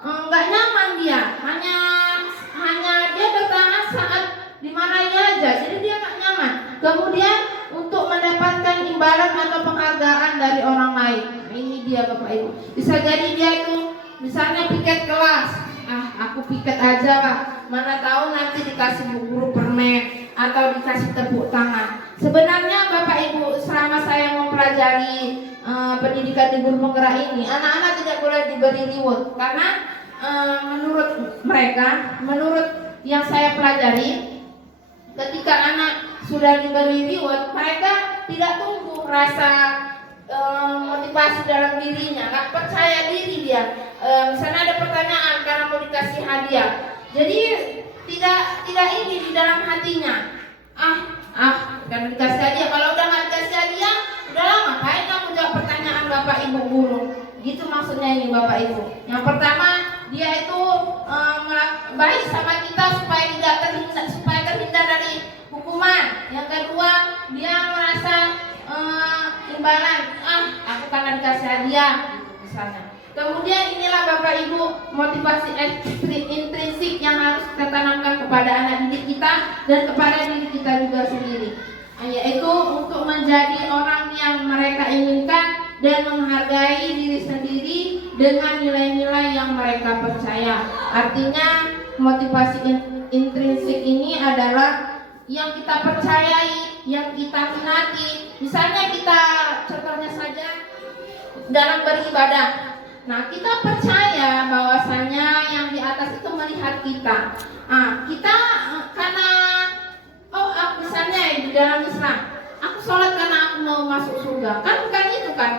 nggak nyaman dia, hanya dia bertahan saat dimarahi aja, jadi dia nggak nyaman. Kemudian untuk mendapatkan imbalan atau penghargaan dari orang lain. Nah, ini dia Bapak Ibu. Bisa jadi dia itu misalnya piket kelas, aku piket aja lah, mana tahu nanti dikasih guru permen atau dikasih tepuk tangan. Sebenarnya Bapak Ibu, selama saya mempelajari pendidikan di guru penggerak ini, anak-anak tidak boleh diberi reward, karena menurut mereka, menurut yang saya pelajari, ketika anak sudah diberi reward, mereka tidak tumbuh rasa motivasi dalam dirinya, nggak percaya diri dia. Misalnya ada pertanyaan karena mau dikasih hadiah, jadi tidak ini di dalam hatinya. Kan dikasih hadiah, kalau udah nggak dikasih hadiah, udahlah ngapain kamu jawab pertanyaan Bapak Ibu guru. Gitu maksudnya ini Bapak Ibu. Yang pertama dia itu baik sama kita supaya terhindar dari hukuman. Yang kedua dia merasa imbalan, aku karena dikasih hadiah misalnya. Kemudian inilah Bapak Ibu motivasi intrinsik yang harus kita tanamkan kepada anak didik kita dan kepada diri kita juga sendiri, yaitu untuk menjadi orang yang mereka inginkan dan menghargai diri sendiri dengan nilai-nilai yang mereka percaya. Artinya motivasi intrinsik ini adalah yang kita percayai, yang kita minati. Misalnya kita contohnya saja dalam beribadah. Nah, kita percaya bahwasanya yang di atas itu melihat kita. Kita karena misalnya di dalam Islam, aku sholat karena aku mau masuk surga. Kan bukan itu kan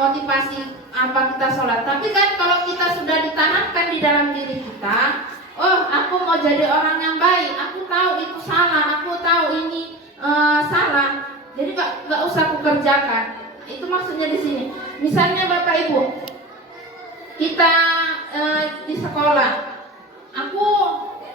motivasi apa kita sholat. Tapi kan kalau kita sudah ditanamkan di dalam diri kita, aku mau jadi orang yang baik. Aku tahu itu salah, aku tahu ini salah. Jadi nggak usah aku kerjakan. Itu maksudnya di sini. Misalnya Bapak Ibu, kita di sekolah, aku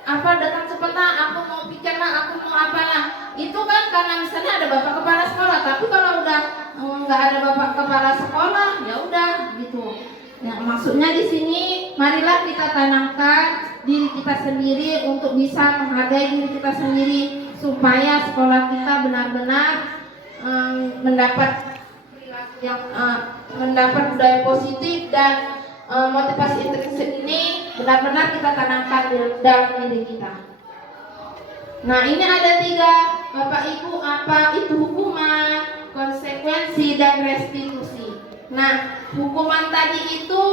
datang sebentar, aku mau pikir lah, aku mau apalah. Itu kan karena misalnya ada bapak kepala sekolah. Tapi kalau udah nggak ada bapak kepala sekolah, ya udah gitu. Nah, maksudnya di sini, marilah kita tanamkan diri kita sendiri untuk bisa menghargai diri kita sendiri, supaya sekolah kita benar-benar mendapat budaya positif dan motivasi intrinsik ini benar-benar kita tanamkan di dalam diri kita. Nah, ini ada 3 Bapak Ibu, apa itu hukuman, konsekuensi, dan restitusi. Nah, hukuman tadi itu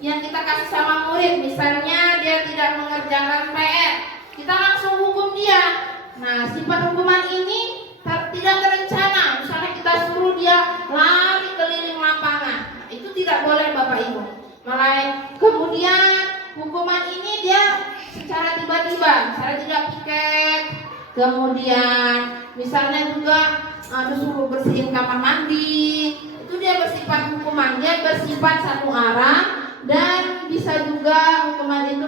yang kita kasih sama murid, misalnya dia tidak mengerjakan PR, kita langsung hukum dia. Nah, sifat hukuman ini tidak terencana, misalnya kita suruh dia lari keliling lapangan. Nah, itu tidak boleh Bapak Ibu. Kemudian hukuman ini dia secara tiba-tiba, misalnya tidak piket. Kemudian misalnya juga disuruh bersihin kamar mandi, itu dia bersifat hukuman, dia bersifat satu arah. Dan bisa juga hukuman itu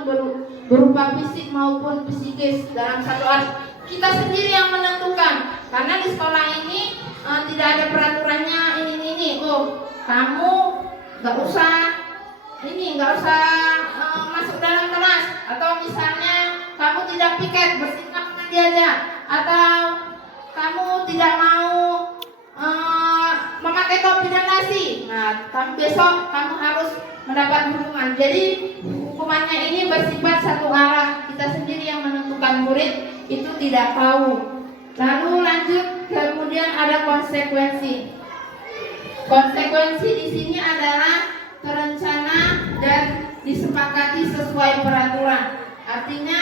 berupa fisik maupun psikis dalam satu arah. Kita sendiri yang menentukan, karena di sekolah ini tidak ada peraturannya ini ini, oh kamu nggak usah masuk dalam kelas, atau misalnya kamu tidak piket, bersikap mandi aja, atau kamu tidak mau memakai topi dan dasi. Nah, besok kamu harus mendapat hukuman. Jadi hukumannya ini bersifat satu arah. Kita sendiri yang menentukan, murid itu tidak tahu. Lalu lanjut, kemudian ada konsekuensi. Konsekuensi di sini adalah terencana dan disepakati sesuai peraturan. Artinya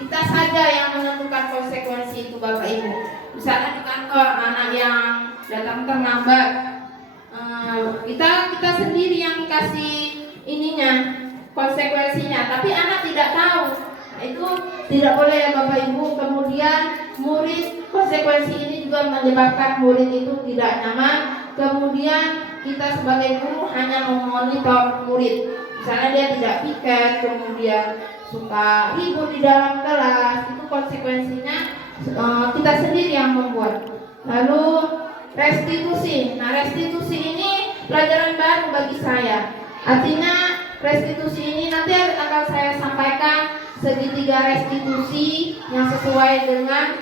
kita saja yang menentukan konsekuensi itu, Bapak Ibu. Misalnya di kantor, anak yang datang terlambat, kita sendiri yang kasih ininya, konsekuensinya. Tapi anak tidak tahu. Nah, itu tidak boleh ya Bapak Ibu. Kemudian murid, konsekuensi ini juga menyebabkan murid itu tidak nyaman. Kemudian kita sebagai guru hanya memonitor murid. Misalnya dia tidak piket, kemudian suka ribut di dalam kelas, itu konsekuensinya kita sendiri yang membuat. Lalu restitusi. Nah, restitusi ini pelajaran baru bagi saya. Artinya restitusi ini nanti akan saya sampaikan segitiga restitusi yang sesuai dengan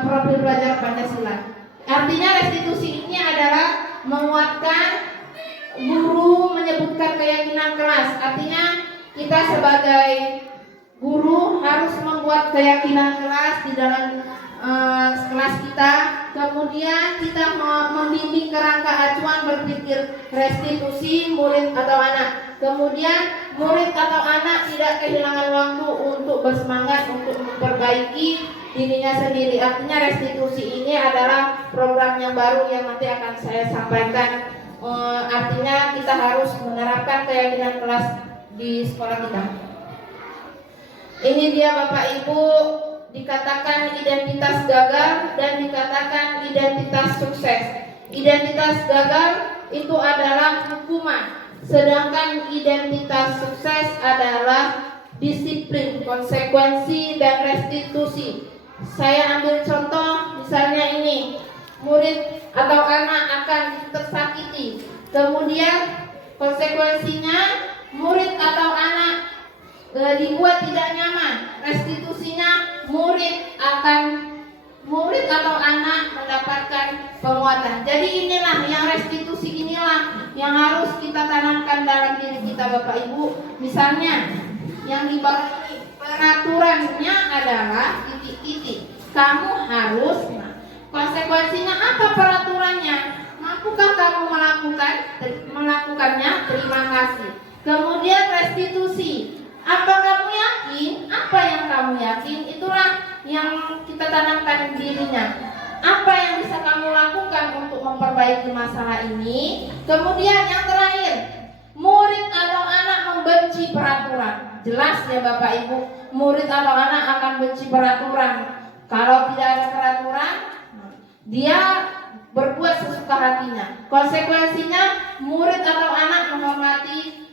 profil pelajar Pancasila. Artinya restitusi ini adalah menguatkan guru menyebutkan keyakinan kelas. Artinya kita sebagai guru harus membuat keyakinan kelas di dalam kelas kita. Kemudian kita membimbing kerangka acuan berpikir restitusi murid atau anak. Kemudian murid atau anak tidak kehilangan waktu untuk bersemangat untuk memperbaiki dirinya sendiri. Artinya restitusi ini adalah program yang baru yang nanti akan saya sampaikan. Artinya kita harus menerapkan keyakinan kelas di sekolah kita. Ini dia Bapak Ibu, dikatakan identitas gagal dan dikatakan identitas sukses. Identitas gagal itu adalah hukuman, sedangkan identitas sukses adalah disiplin, konsekuensi, dan restitusi. Saya ambil contoh, misalnya ini, murid atau anak akan tersakiti. Kemudian konsekuensinya murid atau anak dibuat tidak nyaman. Restitusinya murid atau anak mendapatkan penguatan. Jadi inilah yang restitusi inilah yang harus kita tanamkan dalam diri kita Bapak Ibu. Misalnya yang di bawah ini peraturannya adalah titik-titik. Kamu harus, konsekuensinya apa peraturannya? Mampukah kamu melakukannya? Terima kasih. Kemudian restitusi. Apa kamu yakin? Apa yang kamu yakin? Itulah yang kita tanamkan dirinya. Apa yang bisa kamu lakukan untuk memperbaiki masalah ini? Kemudian yang terakhir, murid atau anak membenci peraturan. Jelas ya Bapak Ibu, murid atau anak akan benci peraturan. Kalau tidak ada peraturan, dia berbuat sesuka hatinya. Konsekuensinya murid atau anak menghormati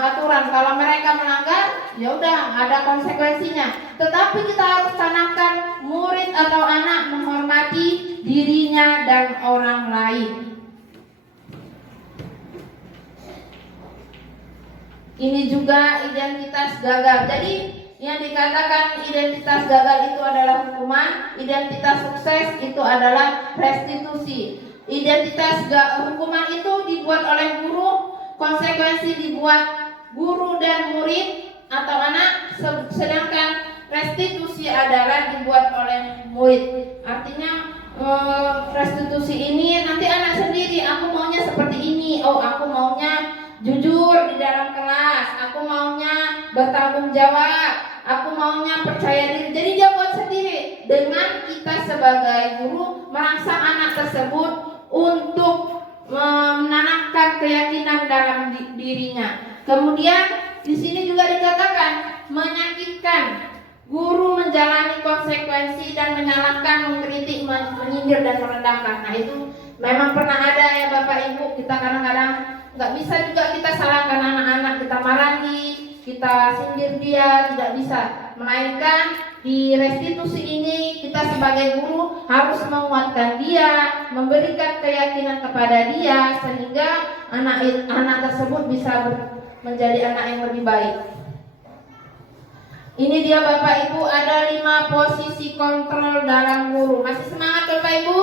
aturan. Kalau mereka melanggar, ya udah ada konsekuensinya. Tetapi kita harus tanamkan murid atau anak menghormati dirinya dan orang lain. Ini juga identitas gagal. Jadi yang dikatakan identitas gagal itu adalah hukuman, identitas sukses itu adalah restitusi. Identitas hukuman itu dibuat oleh guru, konsekuensi dibuat guru dan murid atau anak, sedangkan restitusi adalah dibuat oleh murid. Artinya restitusi ini nanti anak sendiri, aku maunya seperti ini, oh aku maunya jujur di dalam kelas, aku maunya bertanggung jawab, aku maunya percaya diri. Jadi dia buat sendiri dengan kita sebagai guru merangsang anak tersebut untuk menanamkan keyakinan dalam dirinya. Kemudian di sini juga dikatakan menyakitkan. Guru menjalani konsekuensi dan menyalahkan, mengkritik, menyindir dan merendahkan. Nah itu memang pernah ada ya Bapak Ibu. Kita kadang-kadang nggak bisa juga kita salahkan anak-anak, kita marahi, kita sindir dia, tidak bisa. Melainkan di restitusi ini kita sebagai guru harus menguatkan dia, memberikan keyakinan kepada dia sehingga anak tersebut bisa menjadi anak yang lebih baik. Ini dia Bapak Ibu, ada 5 posisi kontrol dalam guru. Masih semangat Bapak Ibu?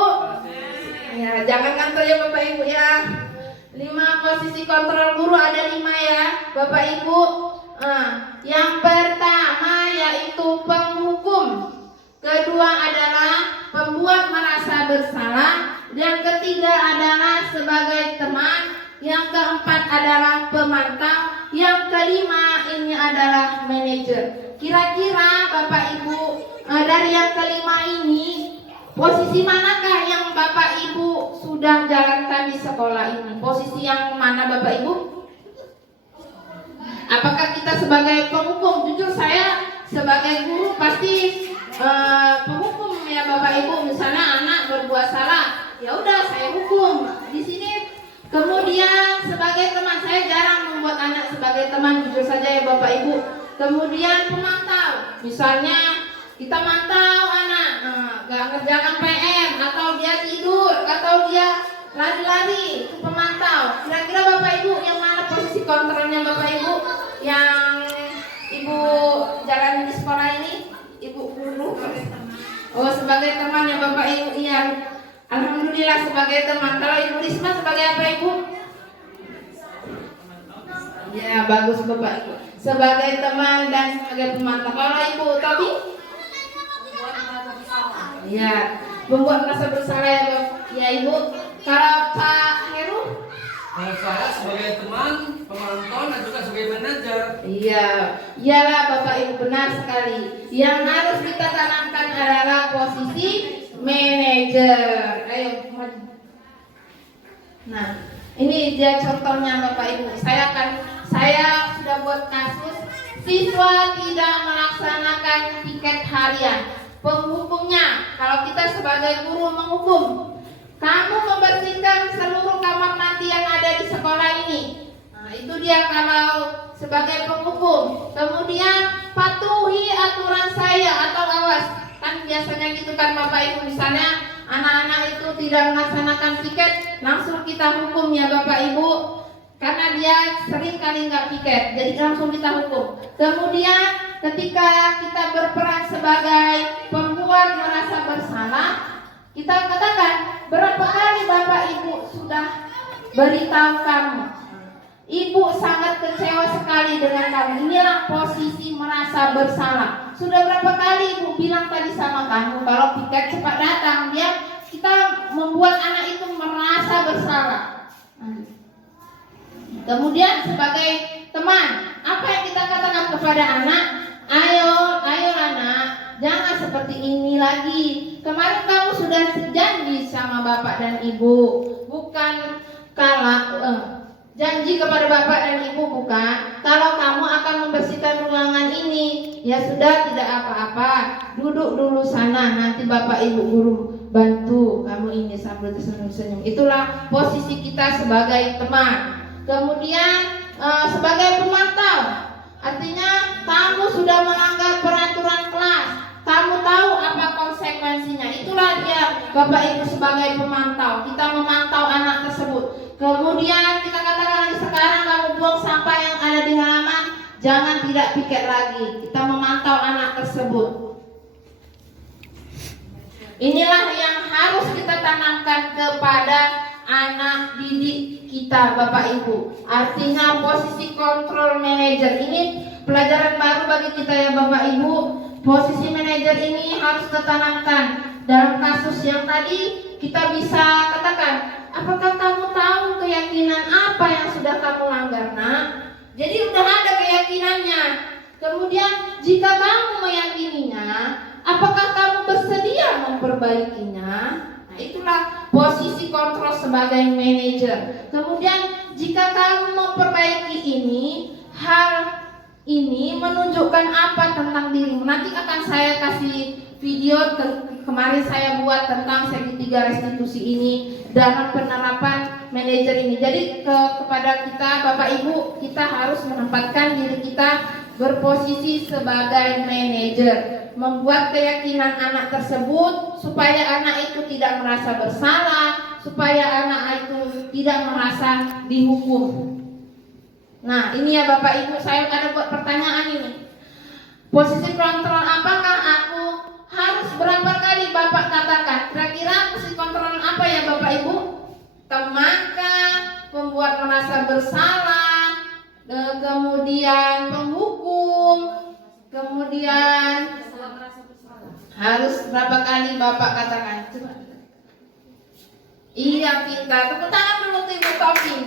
Ya, jangan ngantor ya Bapak Ibu ya. 5 posisi kontrol guru ada 5 ya Bapak Ibu. Yang pertama yaitu penghukum, kedua adalah pembuat merasa bersalah, yang ketiga adalah sebagai teman, yang keempat adalah pemantau, yang kelima ini adalah manajer. Kira-kira Bapak Ibu dari yang kelima ini posisi manakah yang Bapak Ibu sudah jalankan di sekolah ini? Posisi yang mana Bapak Ibu? Apakah kita sebagai penghukum? Jujur saya sebagai guru pasti penghukum ya Bapak Ibu. Misalnya anak berbuat salah, ya udah saya hukum di sini. Kemudian sebagai teman, saya jarang membuat anak sebagai teman, jujur saja ya Bapak Ibu. Kemudian pemantau, misalnya kita mantau anak gak ngerjakan PR, atau dia tidur, atau dia lari-lari, itu pemantau. Kira-kira Bapak Ibu yang mana posisi kontrolnya Bapak Ibu yang Ibu jalani di sekolah ini? Ibu guru? Oh, sebagai teman ya Bapak Ibu, iya. Alhamdulillah sebagai teman. Kalau Ibu Risma sebagai apa Ibu? Ya bagus Bapak Ibu. Sebagai teman dan sebagai pemantau. Kalau Ibu Tobi? Ya, membuat merasa bersalah ya Ibu. Kalau Pak Heru? Saya sebagai teman, pemantau dan juga sebagai manajer. Iya, iyalah Bapak Ibu, benar sekali. Yang harus kita tanamkan adalah posisi manajer. Ayo maju. Nah, ini dia contohnya Bapak Ibu. Saya sudah buat kasus siswa tidak melaksanakan tiket harian. Penghukumnya, kalau kita sebagai guru menghukum, kamu membersihkan seluruh kamar mandi yang ada di sekolah ini. Nah, itu dia kalau sebagai penghukum. Kemudian patuhi aturan saya atau awas. Kan biasanya gitu kan Bapak Ibu, misalnya anak-anak itu tidak melaksanakan piket, langsung kita hukum ya Bapak Ibu, karena dia sering kali nggak piket, jadi langsung kita hukum. Kemudian ketika kita berperan sebagai pembuat merasa bersalah, kita katakan berapa kali Bapak Ibu sudah beritahu kamu, Ibu sangat kecewa sekali dengan kamu. Inilah posisi merasa bersalah. Sudah berapa kali Ibu bilang tadi sama kamu kalau piket cepat datang, kita membuat anak itu merasa bersalah. Kemudian sebagai teman, apa yang kita katakan kepada anak? Ayo anak, jangan seperti ini lagi. Kemarin kamu sudah janji sama Bapak dan Ibu, bukan janji kepada Bapak dan Ibu bukan kalau kamu akan membersihkan ruangan ini. Ya sudah, tidak apa-apa, duduk dulu sana, nanti Bapak Ibu guru bantu kamu ini sambil tersenyum-senyum. Itulah posisi kita sebagai teman. Kemudian sebagai pemantau, artinya kamu sudah melanggar peraturan kelas, kamu tahu apa konsekuensinya. Itulah dia Bapak Ibu sebagai pemantau. Kita memantau anak tersebut. Kemudian kita katakan lagi, sekarang kamu buang sampah yang ada di halaman, jangan tidak piket lagi. Kita memantau anak tersebut. Inilah yang harus kita tanamkan kepada anak didik kita Bapak Ibu. Artinya posisi kontrol manajer ini pelajaran baru bagi kita ya Bapak Ibu. Posisi manajer ini harus ditanamkan. Dalam kasus yang tadi kita bisa katakan, apakah kamu tahu keyakinan apa yang sudah kamu langgar nak? Jadi udah ada keyakinannya. Kemudian jika kamu meyakininya, apakah kamu bersedia memperbaikinya? Nah, itulah posisi kontrol sebagai manajer. Kemudian jika kamu memperbaiki ini, hal ini menunjukkan apa tentang dirimu. Nanti akan saya kasih video kemarin saya buat tentang segitiga restitusi ini dalam penerapan manajer ini. Jadi kepada kita Bapak Ibu, kita harus menempatkan diri kita berposisi sebagai manajer. membuat keyakinan anak tersebut supaya anak itu tidak merasa bersalah, supaya anak itu tidak merasa dihukum. Nah, ini ya Bapak Ibu, saya ada buat pertanyaan ini. Posisi kontrol apakah aku harus berapa kali Bapak katakan? Kira-kira posisi kontrol apa ya Bapak Ibu? Temaka, membuat merasa bersalah, kemudian penghukum, kemudian harus berapa kali Bapak katakan? Coba. Iya pintar. Tepuk tangan dulu untuk Ibu Tobing.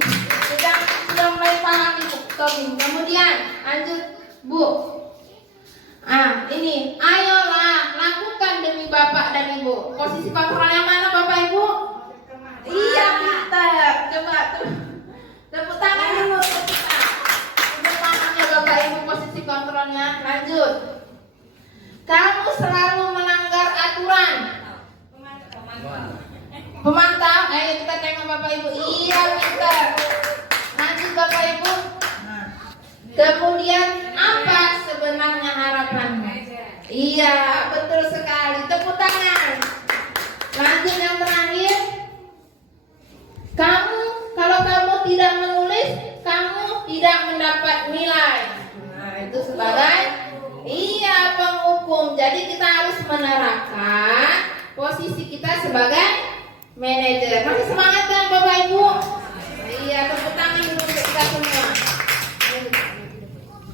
Sudah mulai paham Ibu Tobing. Kemudian lanjut Bu. Ini ayolah lakukan demi Bapak dan Ibu. Posisi kontrol yang mana Bapak Ibu? Iya pintar. Coba tuh. Tepuk tangan dulu untuk kita. Sudah paham ya Bapak Ibu posisi kontrolnya. Lanjut. Kamu selalu melanggar aturan. Pemantau. Ayo kita tengok Bapak Ibu. Iya pintar. Lanjut Bapak Ibu. Kemudian apa sebenarnya harapanmu? Iya betul sekali. Tepuk tangan. Lanjut yang terakhir. Kalau kamu tidak menulis, kamu tidak mendapat nilai. Nah itu sebagai penghukum. Jadi kita harus menerapkan posisi kita sebagai manajer. Masih semangat kan Bapak Ibu? Iya, tepuk tangan dulu untuk kita semua.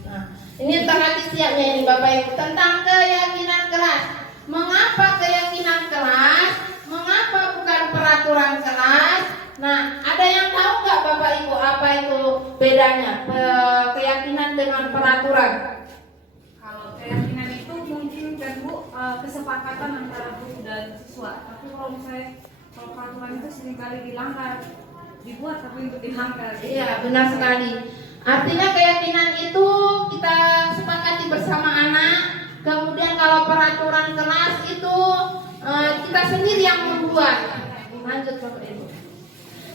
Nah, ini entar lagi siapnya ini Bapak Ibu tentang keyakinan kelas. Mengapa keyakinan kelas? Mengapa bukan peraturan kelas? Nah, ada yang tahu nggak Bapak Ibu apa itu bedanya keyakinan dengan peraturan? Kalau keyakinan itu mungkin kan Bu kesepakatan antara guru dan siswa. Tapi kalau peraturan itu seringkali dilanggar, dibuat tapi untuk dilanggar. Iya benar sekali. Artinya keyakinan itu kita sepakati bersama anak. Kemudian kalau peraturan kelas itu kita sendiri yang membuat. Lanjut Bapak Ibu.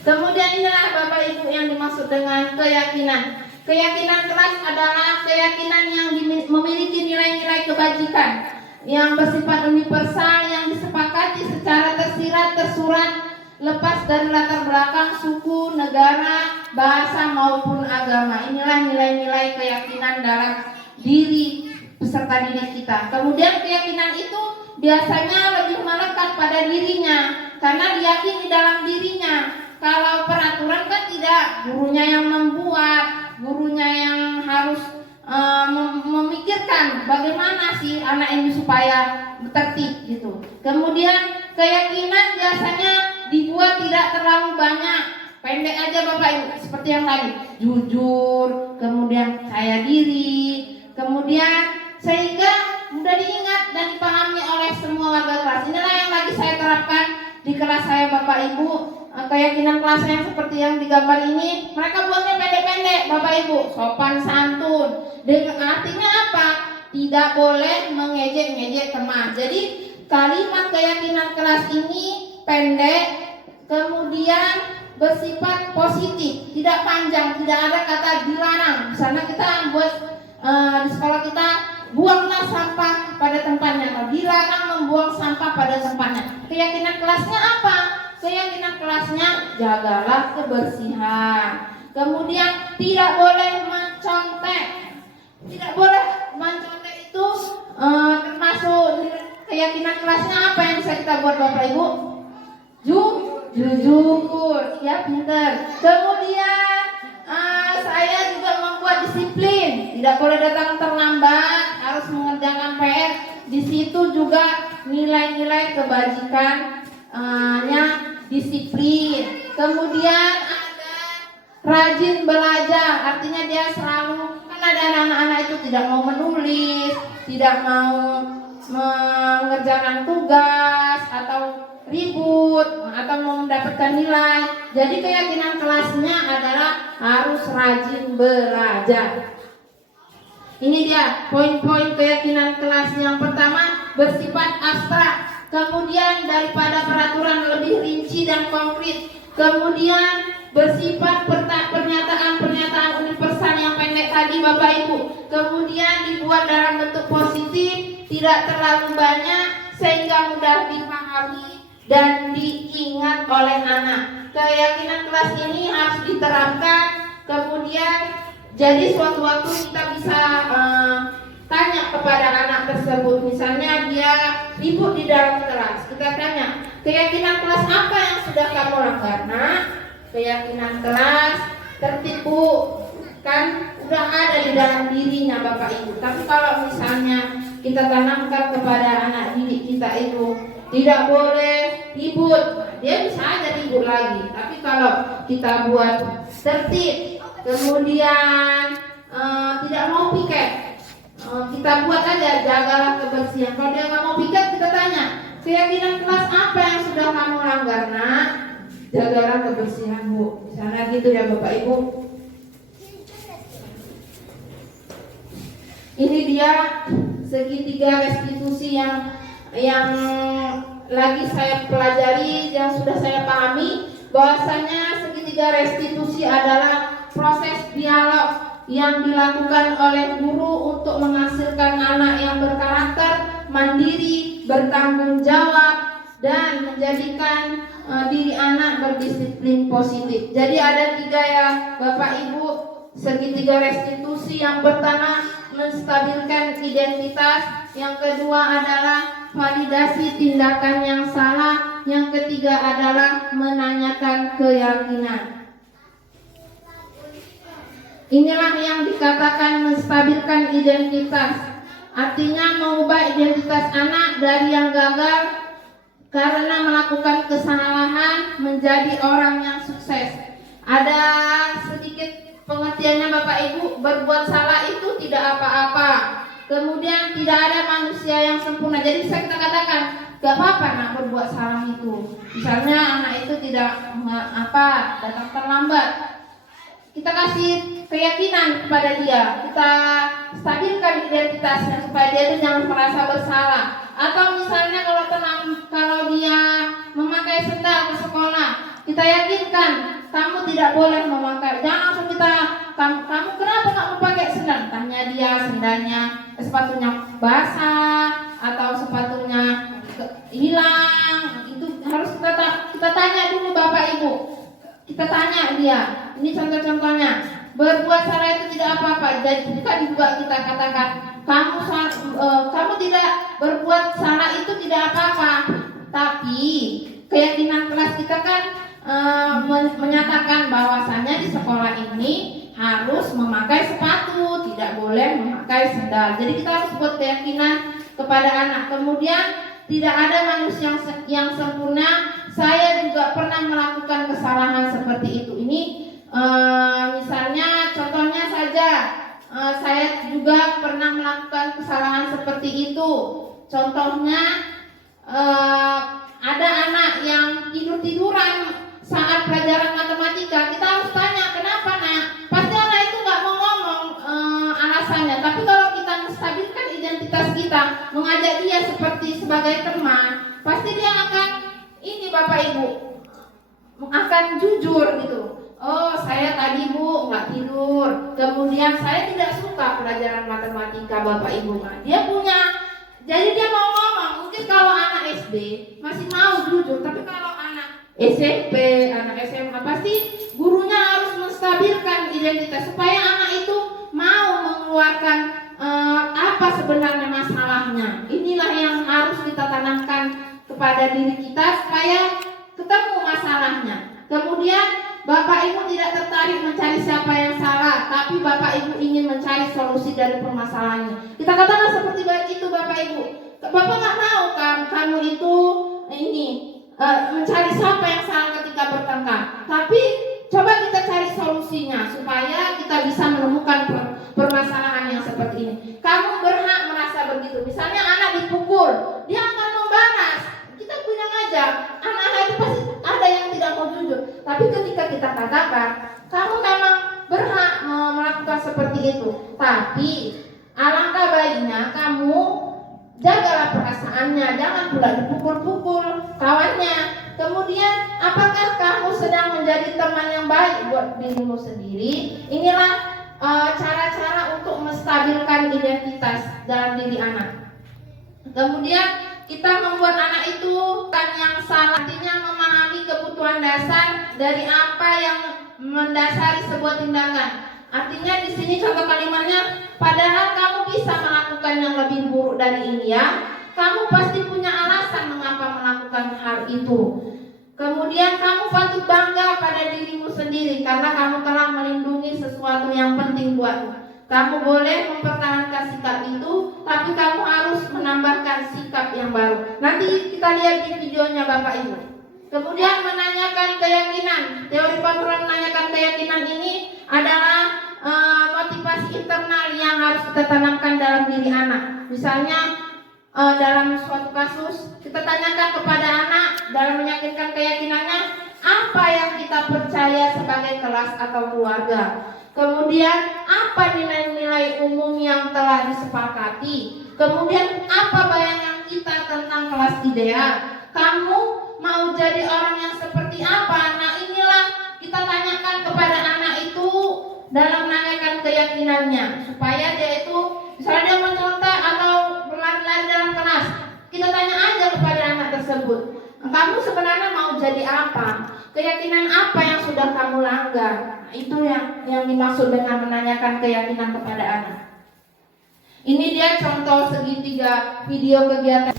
Kemudian inilah Bapak Ibu yang dimaksud dengan keyakinan. Keyakinan kelas adalah keyakinan yang memiliki nilai-nilai kebajikan yang bersifat universal, yang disepakati secara tersirat, tersurat, lepas dari latar belakang suku, negara, bahasa maupun agama. Inilah nilai-nilai keyakinan dalam diri peserta didik kita. Kemudian keyakinan itu biasanya lebih melekat pada dirinya karena diyakini dalam dirinya. Kalau peraturan kan tidak, gurunya yang membuat, gurunya yang harus memikirkan bagaimana sih anak ini supaya tertib gitu. Kemudian keyakinan biasanya dibuat tidak terlalu banyak, pendek aja Bapak Ibu, seperti yang tadi, jujur, kemudian percaya diri, kemudian sehingga mudah diingat dan dipahami oleh semua warga kelas. Inilah yang lagi saya terapkan di kelas saya Bapak Ibu. Keyakinan kelas yang seperti yang digambar ini, mereka buatnya pendek-pendek Bapak Ibu, sopan santun. Dengan artinya apa? Tidak boleh mengejek-ngejek teman. Jadi kalimat keyakinan kelas ini pendek, kemudian bersifat positif, tidak panjang, tidak ada kata dilarang. Misalnya kita buat di sekolah kita, buanglah sampah pada tempatnya. Dilarang membuang sampah pada tempatnya. Keyakinan kelasnya apa? Keyakinan kelasnya jagalah kebersihan. Kemudian tidak boleh mencontek. Tidak boleh mencontek itu termasuk keyakinan kelasnya apa yang bisa kita buat Bapak Ibu? Jujur, ya pintar. Kemudian saya juga membuat disiplin. Tidak boleh datang terlambat, harus mengerjakan PR. Di situ juga nilai-nilai kebajikannya disiplin. Kemudian ada rajin belajar, artinya dia selalu, kan ada anak-anak itu tidak mau menulis, tidak mau mengerjakan tugas atau ribut atau mau mendapatkan nilai. Jadi keyakinan kelasnya adalah harus rajin belajar. Ini dia poin-poin keyakinan kelas. Yang pertama, bersifat abstrak. Kemudian daripada peraturan lebih rinci dan konkret. Kemudian bersifat pernyataan-pernyataan universal yang pendek tadi Bapak Ibu. Kemudian dibuat dalam bentuk positif. tidak terlalu banyak sehingga mudah dipahami dan diingat oleh anak. Keyakinan kelas ini harus diterapkan, kemudian jadi suatu waktu kita bisa tanya kepada anak tersebut. Misalnya dia ribut di dalam kelas, kita tanya, keyakinan kelas apa yang sudah kamu langgar? Nah, keyakinan kelas tertib Bu, kan udah ada di dalam dirinya Bapak Ibu. Tapi kalau misalnya kita tanamkan kepada anak didik kita itu tidak boleh ribut, dia bisa aja ribut lagi. Tapi kalau kita buat tertib, kemudian tidak mau piket, kita buat aja jagalah kebersihan. Kalau dia nggak mau piket, kita tanya, keyakinan kelas apa yang sudah kamu langgar? Nah, jagalah kebersihan Bu. Misalnya gitu ya Bapak Ibu. Ini dia segitiga restitusi yang lagi saya pelajari, yang sudah saya pahami, bahwasanya segitiga restitusi adalah proses dialog yang dilakukan oleh guru untuk menghasilkan anak yang berkarakter, mandiri, bertanggung jawab, dan menjadikan diri anak berdisiplin positif. Jadi ada 3 ya Bapak Ibu, segitiga restitusi. Yang pertama menstabilkan identitas, yang kedua adalah validasi tindakan yang salah, yang ketiga adalah menanyakan keyakinan. Inilah yang dikatakan menstabilkan identitas. Artinya mengubah identitas anak dari yang gagal karena melakukan kesalahan menjadi orang yang sukses. Ada sedikit pengertiannya Bapak Ibu, berbuat salah itu tidak apa-apa. Kemudian tidak ada manusia yang sempurna. Jadi bisa kita katakan, gak apa-apa nak berbuat salah itu. Misalnya anak itu tidak datang terlambat, kita kasih keyakinan kepada dia, kita stabilkan identitasnya supaya dia itu jangan merasa bersalah. Atau misalnya kalau dia memakai sendal ke sekolah, kita yakinkan kamu tidak boleh memakai. Jangan langsung kamu kenapa nggak mau pakai sendal? Tanya dia sendalnya, sepatunya basah atau sepatunya hilang. Itu harus kita tanya dulu Bapak Ibu. Kita tanya dia. Ini contoh-contohnya. Berbuat salah itu tidak apa-apa. Jadi bukan juga kita katakan kamu tidak berbuat salah itu tidak apa-apa. Tapi keyakinan kelas kita kan menyatakan bahwasanya di sekolah ini harus memakai sepatu, tidak boleh memakai sendal. Jadi kita harus buat keyakinan kepada anak. Kemudian tidak ada manusia yang sempurna. Saya juga pernah melakukan kesalahan seperti itu. Ini misalnya contohnya saja, saya juga pernah melakukan kesalahan seperti itu. Contohnya ada anak yang tiduran saat pelajaran matematika. Kita harus tanya kenapa nak. Pasti anak itu nggak mau ngomong alasannya. Tapi kalau kita menstabilkan identitas kita, mengajak dia seperti sebagai teman, pasti dia akan Bapak Ibu akan jujur gitu. Oh, saya tadi Bu nggak tidur. Kemudian saya tidak suka pelajaran matematika Bapak Ibu. Dia punya, jadi dia mau ngomong. Mungkin kalau anak SD masih mau jujur, tapi kalau anak SMP, anak SMA pasti gurunya harus menstabilkan identitas supaya anak itu mau mengeluarkan apa sebenarnya masalahnya. Inilah yang harus kita tanamkan kepada diri kita supaya ketemu masalahnya. Kemudian Bapak Ibu tidak tertarik mencari siapa yang salah, tapi Bapak Ibu ingin mencari solusi dari permasalahannya. Kita katakan seperti itu Bapak Ibu. Bapak nggak mau kamu itu mencari siapa yang salah ketika bertengkar, tapi coba kita cari solusinya supaya kita bisa menemukan permasalahan yang seperti ini. Kamu berhak merasa begitu. Misalnya anak dipukul, dia akan membalas. Kita bilang aja, anak-anak itu pasti ada yang tidak mau jujur. Tapi ketika kita katakan, kamu memang berhak melakukan seperti itu, tapi alangkah baiknya kamu jagalah perasaannya, jangan pula dipukul-pukul kawannya. Kemudian, apakah kamu sedang menjadi teman yang baik buat dirimu sendiri? Inilah cara-cara untuk menstabilkan identitas dalam diri anak. Kemudian kita membuat anak itu kan yang salah, artinya memahami kebutuhan dasar dari apa yang mendasari sebuah tindakan. Artinya di sini contoh kalimatnya, padahal kamu bisa melakukan yang lebih buruk dari ini ya, kamu pasti punya alasan mengapa melakukan hal itu. Kemudian kamu patut bangga pada dirimu sendiri karena kamu telah melindungi sesuatu yang penting buatmu. Kamu boleh mempertahankan sikap itu, tapi kamu harus menambahkan sikap yang baru. Nanti kita lihat di videonya Bapak Ibu. Kemudian menanyakan keyakinan. Teori kontrol menanyakan keyakinan ini adalah motivasi internal yang harus kita tanamkan dalam diri anak. Misalnya dalam suatu kasus kita tanyakan kepada anak dalam meyakinkan keyakinannya, apa yang kita percaya sebagai kelas atau keluarga. Kemudian apa nilai-nilai umum yang telah disepakati. Kemudian apa bayangan kita tentang kelas ideal. Kamu mau jadi orang yang seperti apa? Nah inilah kita tanyakan kepada anak itu dalam menanyakan keyakinannya, supaya dia itu misalnya dia mencontoh atau berlari-lari dalam kelas, kita tanya aja kepada anak tersebut, kamu sebenarnya mau jadi apa? Keyakinan apa yang sudah kamu langgar? Nah, itu yang dimaksud dengan menanyakan keyakinan kepada anak. Ini dia contoh segitiga video kegiatan.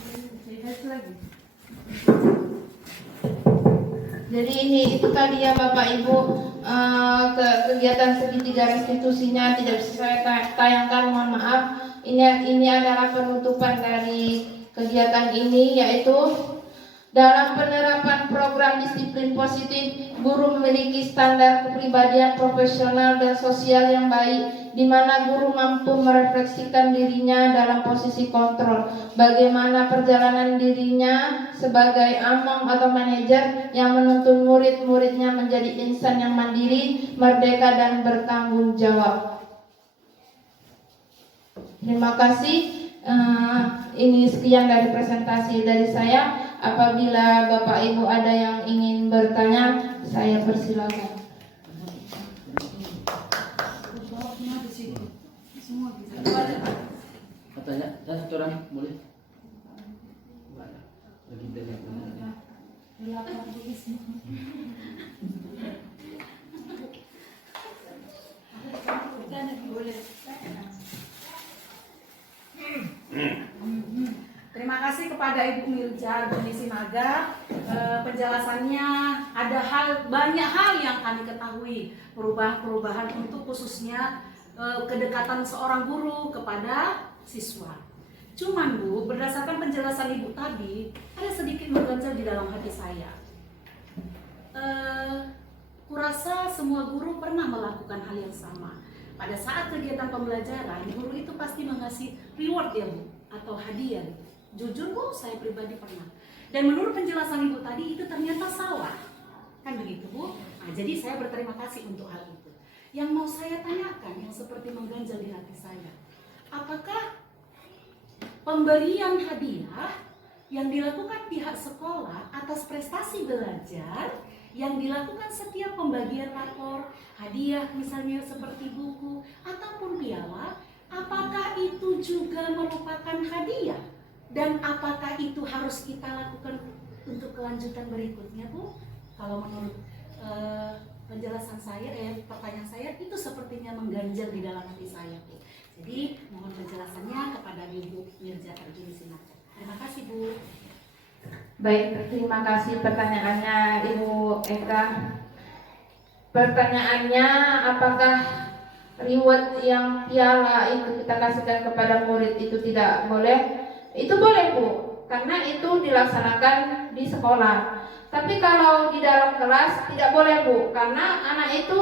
Jadi itu tadi ya Bapak Ibu, kegiatan segitiga restitusinya tidak bisa saya tayangkan, mohon maaf. Ini adalah penutupan dari kegiatan ini, yaitu dalam penerapan program disiplin positif, guru memiliki standar kepribadian profesional dan sosial yang baik, di mana guru mampu merefleksikan dirinya dalam posisi kontrol, bagaimana perjalanan dirinya sebagai among atau manajer yang menuntun murid-muridnya menjadi insan yang mandiri, merdeka dan bertanggung jawab. Terima kasih. Ini sekian dari presentasi dari saya. Apabila Bapak Ibu ada yang ingin bertanya, saya persilakan. Tanya, satu orang boleh? Lagi banyak. Terima kasih kepada Ibu Mirja Arjuni Sinaga. Penjelasannya ada banyak hal yang kami ketahui, perubahan-perubahan untuk khususnya kedekatan seorang guru kepada siswa. Cuman Bu, berdasarkan penjelasan Ibu tadi, ada sedikit mengganjal di dalam hati saya. Kurasa semua guru pernah melakukan hal yang sama. Pada saat kegiatan pembelajaran, guru itu pasti mengasih reward ya Bu, atau hadiah. Jujur Bu, saya pribadi pernah. Dan menurut penjelasan Ibu tadi, itu ternyata salah. Kan begitu Bu? Nah, jadi saya berterima kasih untuk hal itu. Yang mau saya tanyakan, yang seperti mengganjal di hati saya, apakah pemberian hadiah yang dilakukan pihak sekolah atas prestasi belajar yang dilakukan setiap pembagian rapor, hadiah misalnya seperti buku ataupun piala, apakah itu juga merupakan hadiah? Dan apakah itu harus kita lakukan untuk kelanjutan berikutnya Bu? Kalau menurut penjelasan saya, pertanyaan saya itu sepertinya mengganjal di dalam hati saya Bu. Jadi mohon penjelasannya kepada Ibu Mirja Arjuni Sinaga. Terima kasih Bu. Baik, terima kasih pertanyaannya Ibu Eka. Pertanyaannya, apakah reward yang piala itu kita kasihkan kepada murid itu tidak boleh? Itu boleh Bu, karena itu dilaksanakan di sekolah. Tapi kalau di dalam kelas tidak boleh Bu, karena anak itu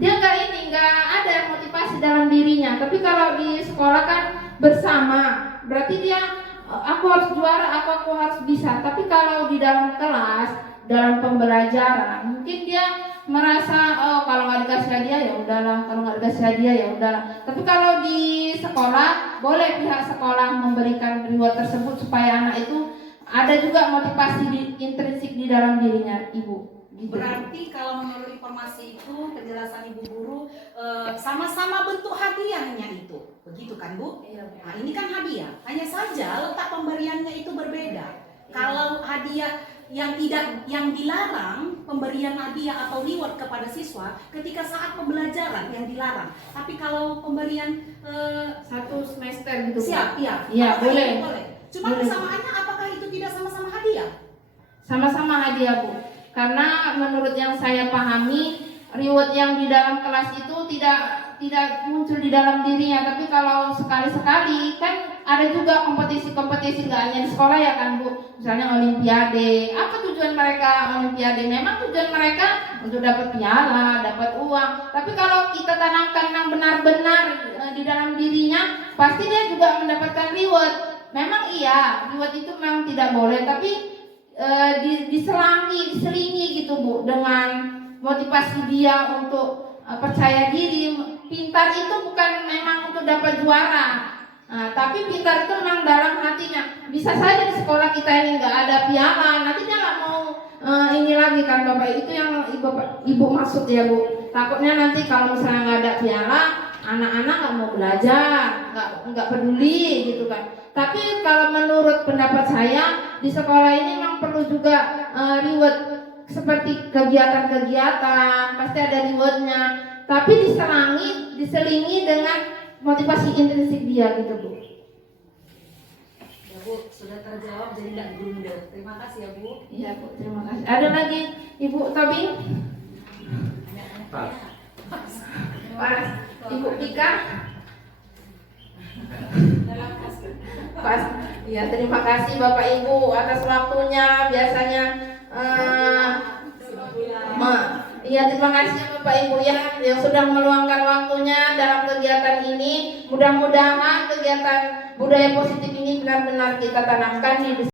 dia nggak ada motivasi dalam dirinya. Tapi kalau di sekolah kan bersama, berarti dia aku harus juara, aku harus bisa. Tapi kalau di dalam kelas, dalam pembelajaran, mungkin dia merasa kalau nggak dikasih hadiah ya udahlah, kalau nggak dikasih hadiah ya udahlah. Tapi kalau di sekolah, boleh pihak sekolah memberikan reward tersebut supaya anak itu ada juga motivasi intrinsik di dalam dirinya, Ibu. Gitu. Berarti kalau menurut informasi itu, penjelasan Ibu Guru, sama-sama bentuk hadiahnya itu. begitu kan Bu? Iya. Nah ini kan hadiah, hanya saja letak pemberiannya itu berbeda. Kalau hadiah yang dilarang, pemberian hadiah atau reward kepada siswa ketika saat pembelajaran yang dilarang. Tapi kalau pemberian 1 semester gitu. siap, iya, Iya, apakah boleh. itu boleh. Cuma Boleh. kesamaannya apakah itu tidak sama-sama hadiah? Sama-sama hadiah Bu. Karena menurut yang saya pahami, reward yang di dalam kelas itu tidak muncul di dalam dirinya, tapi kalau sekali-sekali kan ada juga kompetisi-kompetisi, nggak hanya di sekolah ya kan Bu, misalnya olimpiade. Apa tujuan mereka olimpiade? Memang tujuan mereka untuk dapat piala, dapat uang. Tapi kalau kita tanamkan yang benar-benar di dalam dirinya, pasti dia juga mendapatkan reward. Memang iya, reward itu memang tidak boleh, tapi diselingi gitu Bu, dengan motivasi dia untuk percaya diri. Pintar itu bukan memang untuk dapat juara, tapi pintar itu memang dalam hatinya. Bisa saja di sekolah kita ini nggak ada piala, nanti dia nggak mau ini lagi kan Bapak. Itu yang ibu maksud ya Bu. Takutnya nanti kalau misalnya nggak ada piala, anak-anak nggak mau belajar, nggak peduli gitu kan. Tapi kalau menurut pendapat saya, di sekolah ini memang perlu juga reward seperti kegiatan-kegiatan, pasti ada rewardnya. Tapi diselingi dengan motivasi intrinsik dia gitu Bu. Ya Bu, sudah terjawab jadi tidak blunder. Terima kasih ya Bu. Iya Bu, terima kasih. Ada lagi Ibu Tobing? Pas. Pas. Ibu Pika? Pas. Ya, terima kasih Bapak Ibu atas waktunya. Biasanya iya, terima kasih Bapak Ibu yang sudah meluangkan waktunya dalam kegiatan ini. Mudah-mudahan kegiatan budaya positif ini benar-benar kita tanamkan di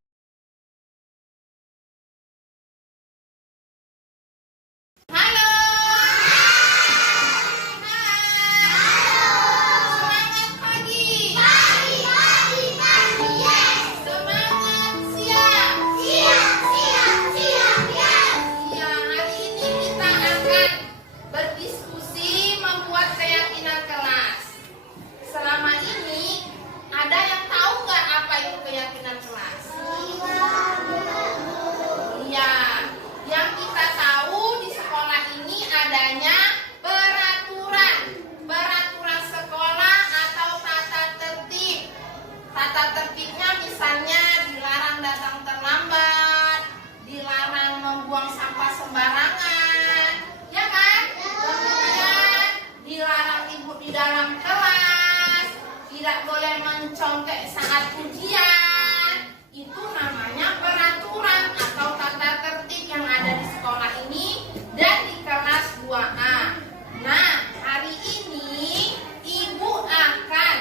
contek saat ujian. Itu namanya peraturan atau tata tertib yang ada di sekolah ini dan di kelas 2A. Nah, hari ini Ibu akan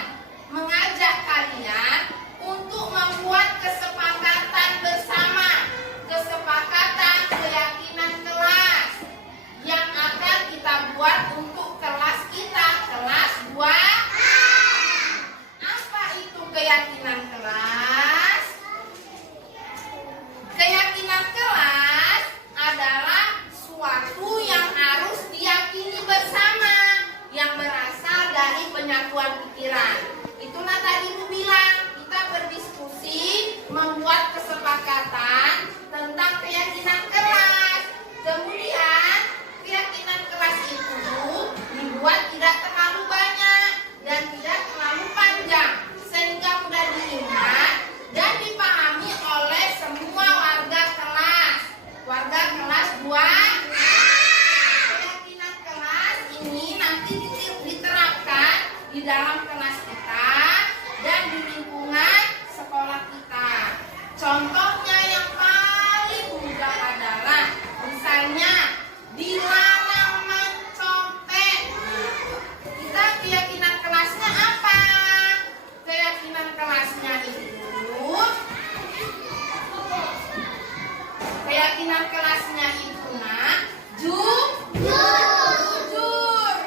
mengajak kalian untuk membuat kesepakatan bersama, kesepakatan keyakinan kelas yang akan kita buat untuk kelas kita, kelas 2A. Keyakinan kelas. Keyakinan kelas adalah suatu yang harus diyakini bersama, yang berasal dari penyatuan pikiran. Itulah tadi Bu bilang, kita berdiskusi membuat kesepakatan tentang keyakinan kelas. Kemudian keyakinan kelas itu dibuat tidak terlalu banyak dan tidak terlalu panjang, sehingga mudah diingat dan dipahami oleh semua warga kelas 2. Keyakinan kelas ini nanti diterapkan di dalam kelas kita dan di lingkungan sekolah kita. Contohnya yang paling mudah adalah misalnya dilarang mencopet. Kita keyakinan kelasnya apa? Keyakinan kelasnya itu nak jujur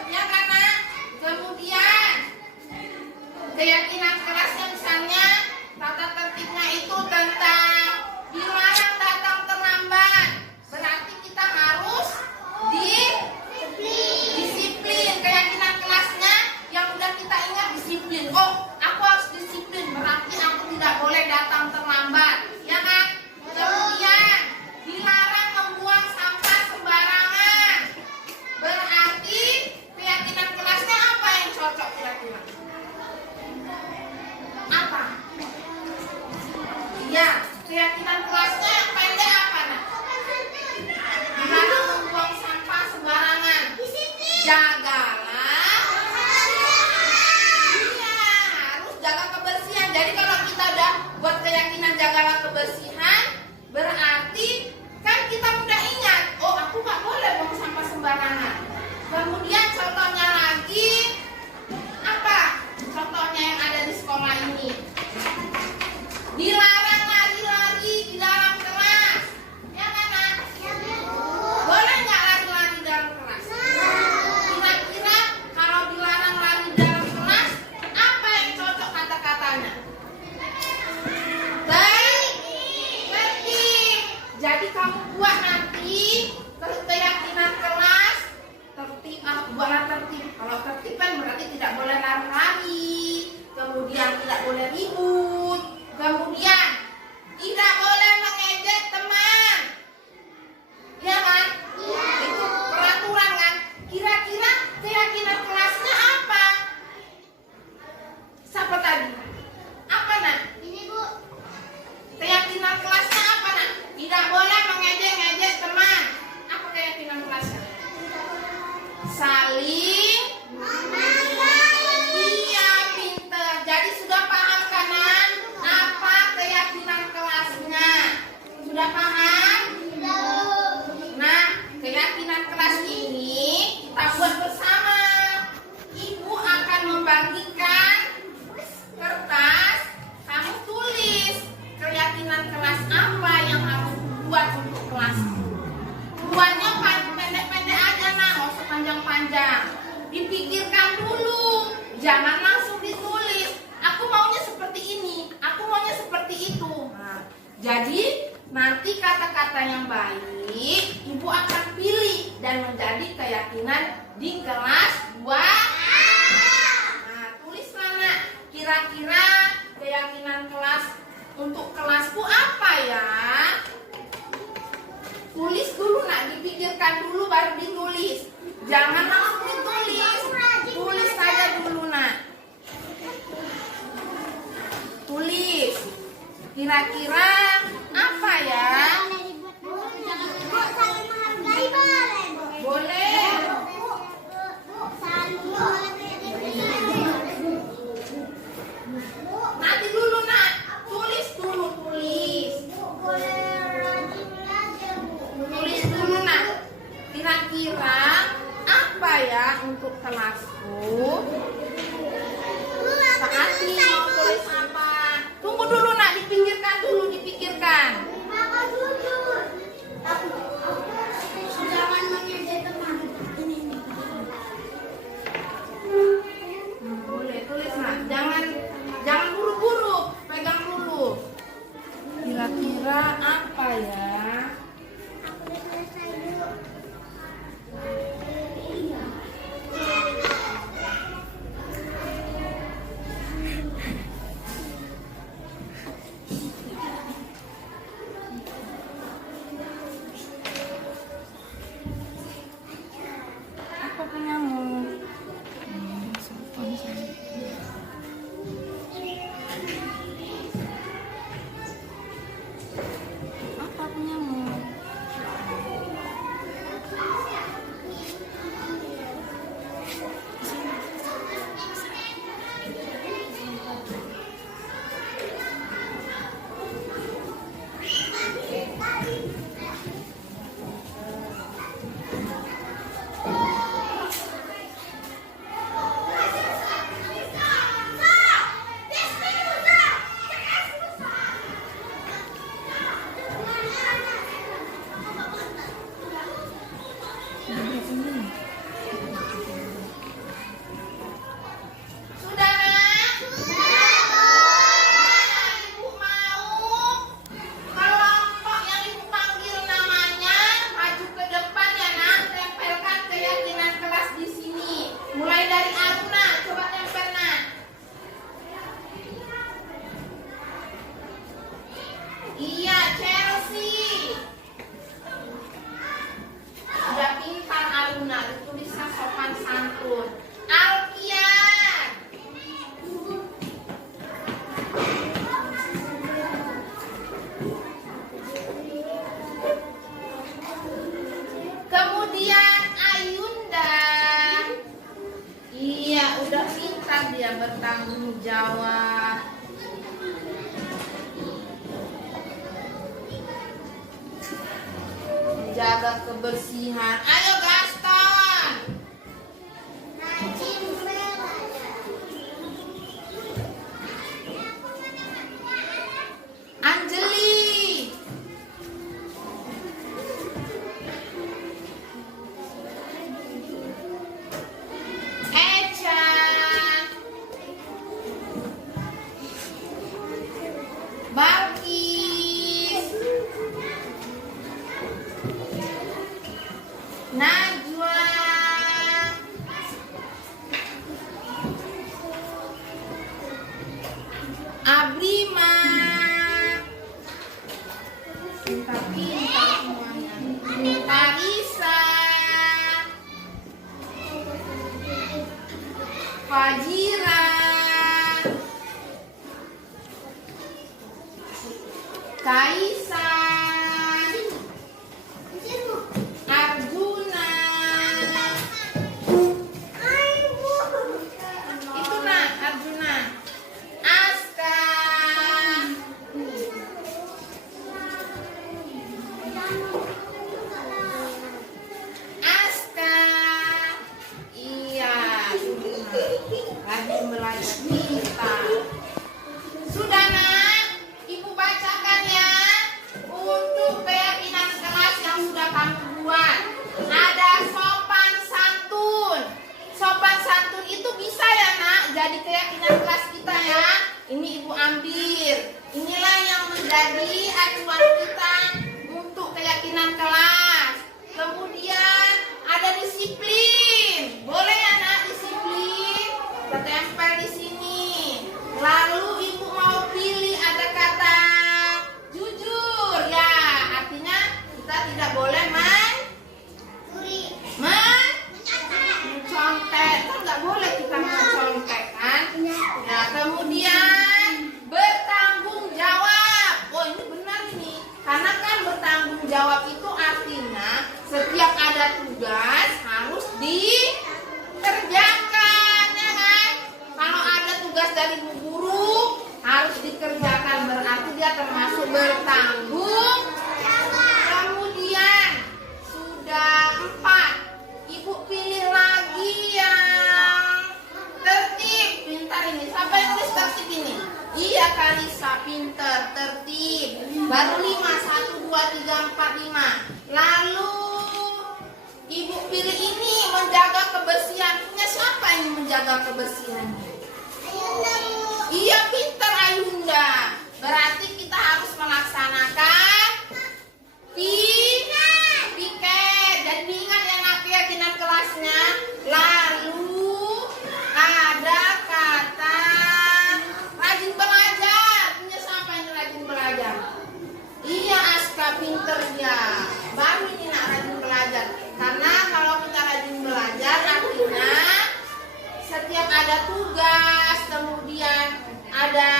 ya kan nak. Kemudian keyakinan kelasnya misalnya tata tertibnya itu tentang dilarang datang terlambat, berarti kita harus disiplin. Keyakinan kelasnya yang udah kita ingat disiplin. boleh lari-lari, kemudian tidak boleh ribut, kemudian tidak boleh mengejek teman. Ya kan? Iya. Itu peraturan kan? Kira-kira keyakinan kelasnya apa? Siapa tadi? Apa nak? Ini Bu. Keyakinan kelasnya apa nak? Tidak boleh mengejek-ngejek teman. Apa keyakinan kelasnya? Saling menghargai. Iya, pinter. Jadi sudah paham kan? Apa keyakinan kelasnya? Sudah paham? Nah, keyakinan kelas ini kita buat bersama. Ibu akan membagikan kertas, kamu tulis keyakinan kelas apa yang harus buat untuk kelas. Buatnya pendek-pendek aja nah, nggak usah panjang-panjang. Dipikirkan dulu, jangan langsung ditulis. Aku maunya seperti ini, aku maunya seperti itu. Nah, jadi nanti kata-kata yang baik ibu akan pilih dan menjadi keyakinan di kelas 2. Nah, tulislah nak, kira-kira keyakinan kelas untuk kelasku apa ya? Tulis dulu nak, dipikirkan dulu baru ditulis. Jangan langsung ditulis. Tulis saja dulu nak. Tulis. Kira-kira apa ya? Boleh. Nanti dulu nak, tulis dulu, tulis. Tulis dulu nak. Kira-kira apa ya untuk kelasku? Saat ini mau tulis apa? Tunggu dulu nak, dipikirkan dulu, dipikirkan. Jangan mengejek teman. Boleh tulis nak, jangan buru-buru, pegang dulu. Kira-kira apa ya? Apa punyamu? Apa punyamu? Sudah nak? Ibu mau kelompok yang ibu panggil namanya maju ke depan ya nak, tempelkan keyakinan kelas di sini. Mulai dari Aruna, coba tempel nak. Iya, Chelsea. Sudah pintar Aruna, tulisnya sopan santun. Alkian. Kemudian Ayunda. Iya, udah pintar dia bertanggung jawab. Jaga kebersihan. Ayo Gaston. Anjeli. Echa. Balkis. Nah, kelima, pintar-pintar semuanya. Tarisa, Fajira, Kaisa, Arjuna, itu nak Arjuna, Aska, iya, rajin belajar kita. Sudah nak, ibu bacakan ya untuk keyakinan kelas yang sudah kamu buat. Ada sopan santun. Sopan santun itu bisa ya nak jadi keyakinan kelas kita ya. Ini ibu ambil. Inilah yang menjadi acuan kita untuk keyakinan kelas. Kemudian ada disiplin. Boleh ya nak disiplin? Kita tempel di sini. Lalu ibu mau pilih ada kata jujur ya. Artinya kita tidak boleh mencontek. Kan nggak boleh kita mencontek kan? Nah kemudian bertanggung jawab. Oh ini benar ini. Karena kan bertanggung jawab itu artinya setiap ada tugas harus dikerjakan ya kan? Kalau ada tugas dari bu guru harus dikerjakan, berarti dia termasuk bertanggung. Kemudian sudah 4, ibu pilih lagi yang tertib. Pintar ini, siapa yang tulis tertib ini? Iya Kalisa, pintar, tertib. Baru 5, 1, 2, 3, 4, 5. Lalu ibu pilih ini, menjaga kebersihan. Punya siapa ini menjaga kebersihannya? Iya pintar Ayunda. Berarti kita harus melaksanakan piket. Jadi diingat ya nak keyakinan kelasnya. Lalu ada kata rajin belajar. Punya siapa yang rajin belajar? Iya Aska, pintar dia. Baru ini nak rajin belajar. Karena kalau kita rajin belajar artinya setiap ada tugas, kemudian ada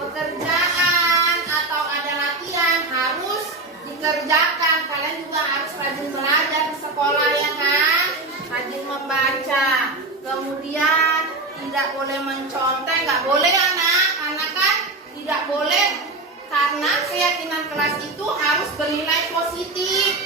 pekerjaan atau ada latihan harus dikerjakan. Kalian juga harus rajin belajar di sekolah ya kan? Rajin membaca. Kemudian tidak boleh mencontek, nggak boleh anak. Karena kan tidak boleh, karena keyakinan kelas itu harus bernilai positif.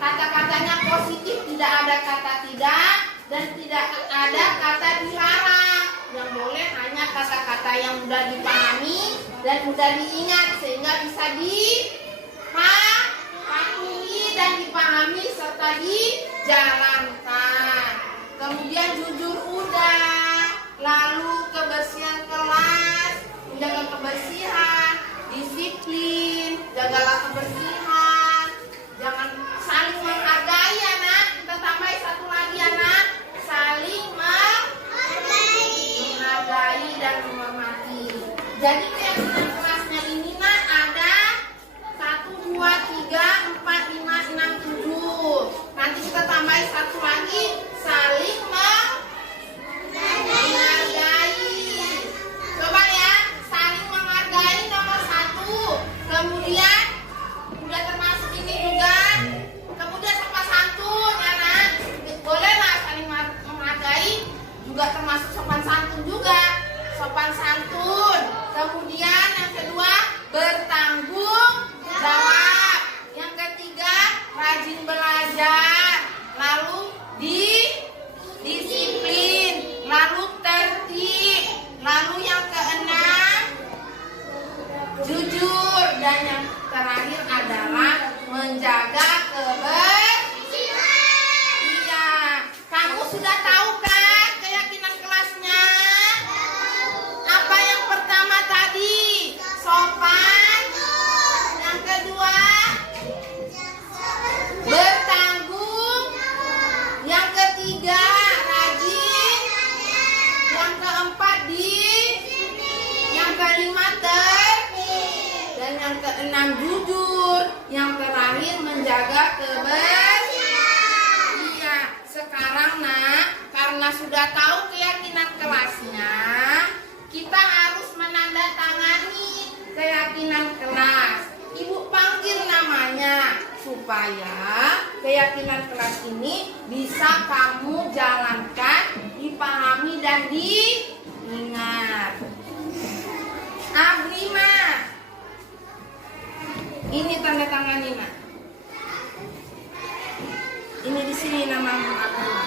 Kata-katanya positif, tidak ada kata tidak dan tidak ada kata dilarang. Yang boleh hanya kata-kata yang mudah dipahami dan mudah diingat sehingga bisa dipahami dan dipahami serta dijalankan. Kemudian jujur udah, lalu kebersihan kelas, menjaga kebersihan, disiplin, jagalah kebersihan, jangan saling menghargai anak. Kita tambah satu lagi anak, saling menghargai dan menghormati. Jadi keyakinan kelasnya ini nak ada 1, 2, 3, 4, 5, 6, 7. Nanti kita tambahin satu lagi, saling menghargai. Coba ya, saling menghargai nomor 1. Kemudian udah termasuk ini juga. Kemudian sopan santun ya nak. Bolehlah saling menghargai, juga termasuk sopan santun juga. Sopan santun. Kemudian yang kedua bertanggung jawab. Yang ketiga rajin belajar. Lalu disiplin. Lalu tertib. Lalu yang keenam jujur. Dan yang terakhir adalah menjaga kebersihan. Iya, kamu sudah tahu kan keyakinan kelasnya? Apa yang pertama tadi? Sopan. Yang kedua bertanggung. Yang ketiga rajin. Yang keempat yang kelima tertib. keenam jujur, yang terakhir menjaga kebersihan. Iya, sekarang nak, karena sudah tahu keyakinan kelasnya, kita harus menandatangani keyakinan kelas. Ibu panggil namanya supaya keyakinan kelas ini bisa kamu jalankan, dipahami dan diingat. Abrima, ini tanda tangan Nina. Ini di sini nama Abrima.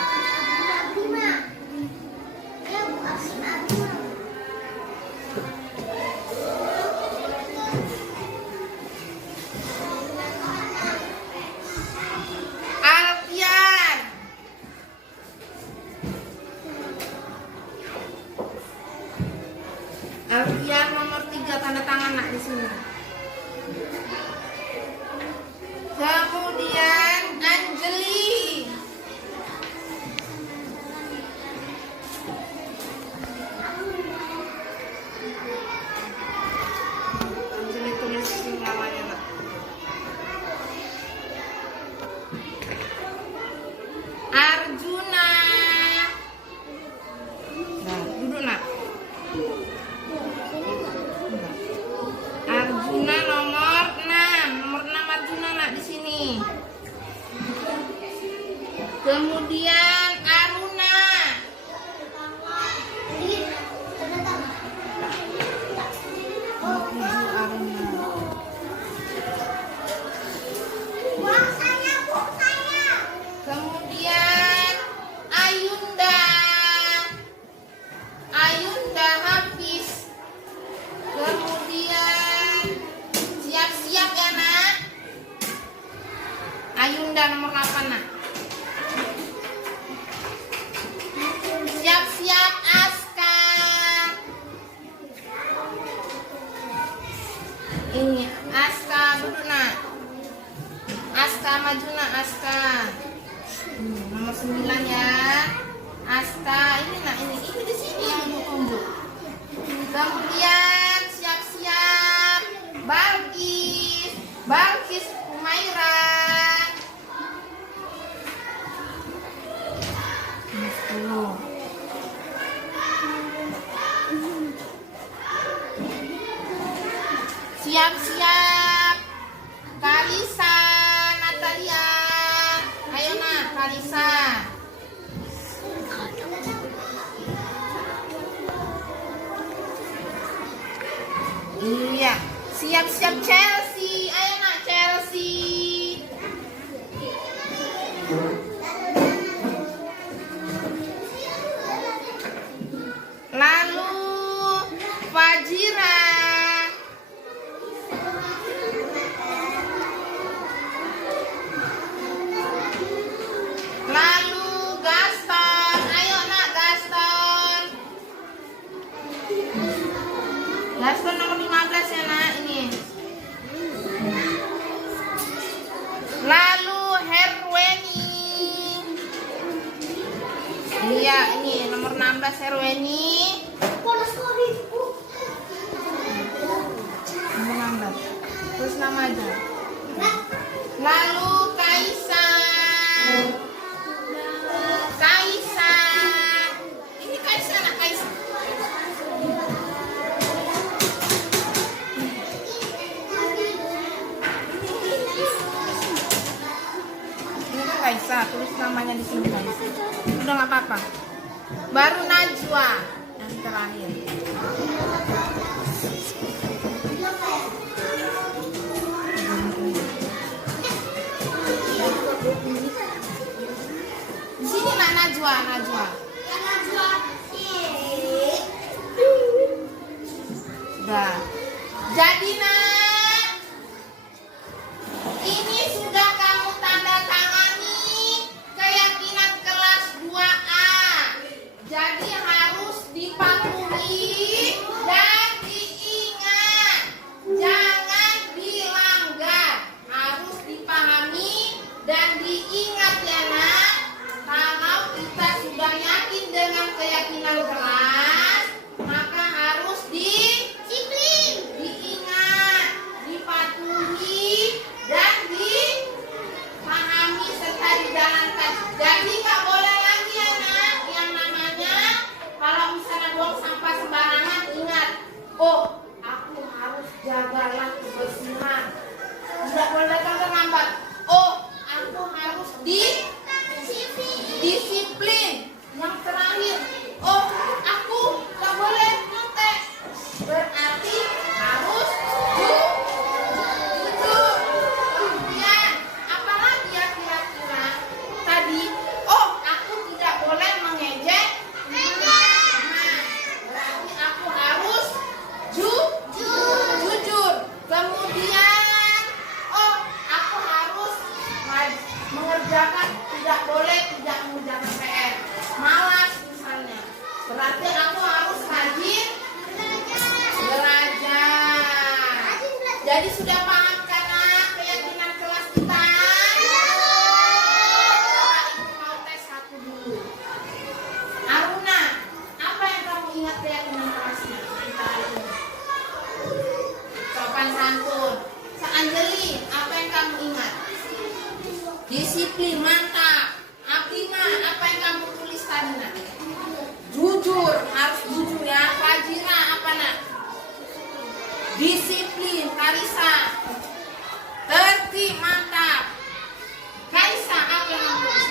Alfian. Alfian nomor 3 tanda tangan nak di sini. Kemudian Anjeli. Anjeli tulis namanya nak. Arjuna. Nah, duduk nak. Arjuna nomor 6 Arjuna nak di sini. Kemudian Aruna. Kemudian Ayunda. Ayunda Hafiz. Kemudian siap-siap ya nak. Ayunda nomor 8 nak. Siap-siap Aska. Ini Aska duduk nak. Aska maju nak Aska. Nomor 9 ya. Aska ini nak ini di sini yang tunjuk. Kemudian siap-siap Balkis. Balkis Humaira. Siap-siap Kalisa Natalia. Ayo nak Kalisa. Iya. Siap-siap Chelsea. Ayo nak Chelsea. Lalu Fajira. Lalu Gaston. Ayo nak Gaston. Gaston nomor 15 ya nak ini. Lalu Herweni. Iya ini nomor 16 Herweni. Nomor 16. Terus nama aja. Lalu Kaisa. Kaisa. Ini Kaisa nak Kaisa. Ini kan Kaisa, tulis namanya di sini Kaisa. Udah nggak apa-apa. Baru Najwa yang terakhir. Di sini nak Najwa. Sudah. Jadi nak, ini sudah kamu tanda tangani keyakinan kelas 2A. Jadi harus dipatuhi dan diingat. Jangan dilanggar. Harus dipahami dan diingat ya nak. Kalau kita sudah yakin Jadi sudah paham kan keyakinan kelas kita? Coba Ibu mau tes satu dulu. Aruna, apa yang kamu ingat keyakinan kelasnya? Kita itu. Sopan santun. Anjeli, apa yang kamu ingat? Disiplin, mantap. Aprima, apa yang kamu tulis tadi nak? Jujur, harus jujur ya. Fajira, apa nak? Disiplin. Karisa, tertib, mantap. Kaisa, apa yang kamu tulis?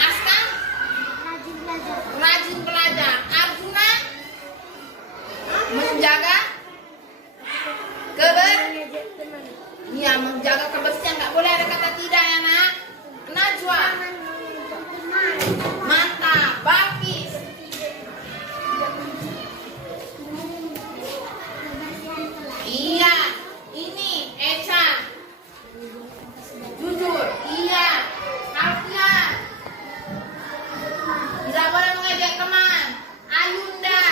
Aska, rajin belajar. Arjuna, menjaga ya, menjaga kebersihan, nggak boleh ada kata tidak ya nak. Najwa, mantap. Balkis, iya. Ini Eca, jujur, iya. Alfian, tidak boleh mengejek teman. Ayunda,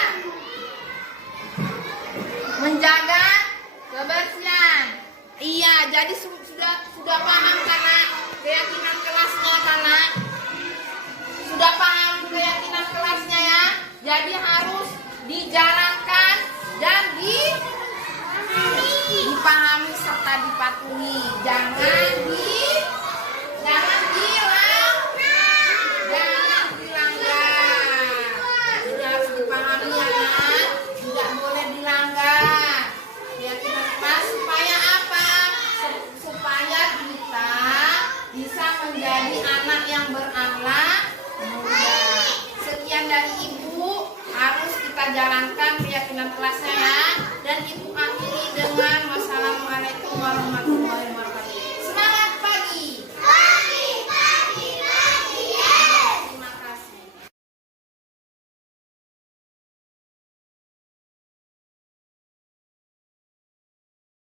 menjaga kebersihan. Iya, jadi sudah paham karena keyakinan kelasnya karena sudah paham keyakinan kelasnya ya. Jadi harus dijalankan dan dipahami serta dipatuhi. Jangan dilanggar. Jadi harus dipahami ya kan? Tidak boleh dilanggar. Keyakinan kelas supaya apa? Supaya kita bisa menjadi anak yang berakhlak mulia. Sekian dari Ibu, harus kita jalankan keyakinan kelasnya ya. Dan Ibu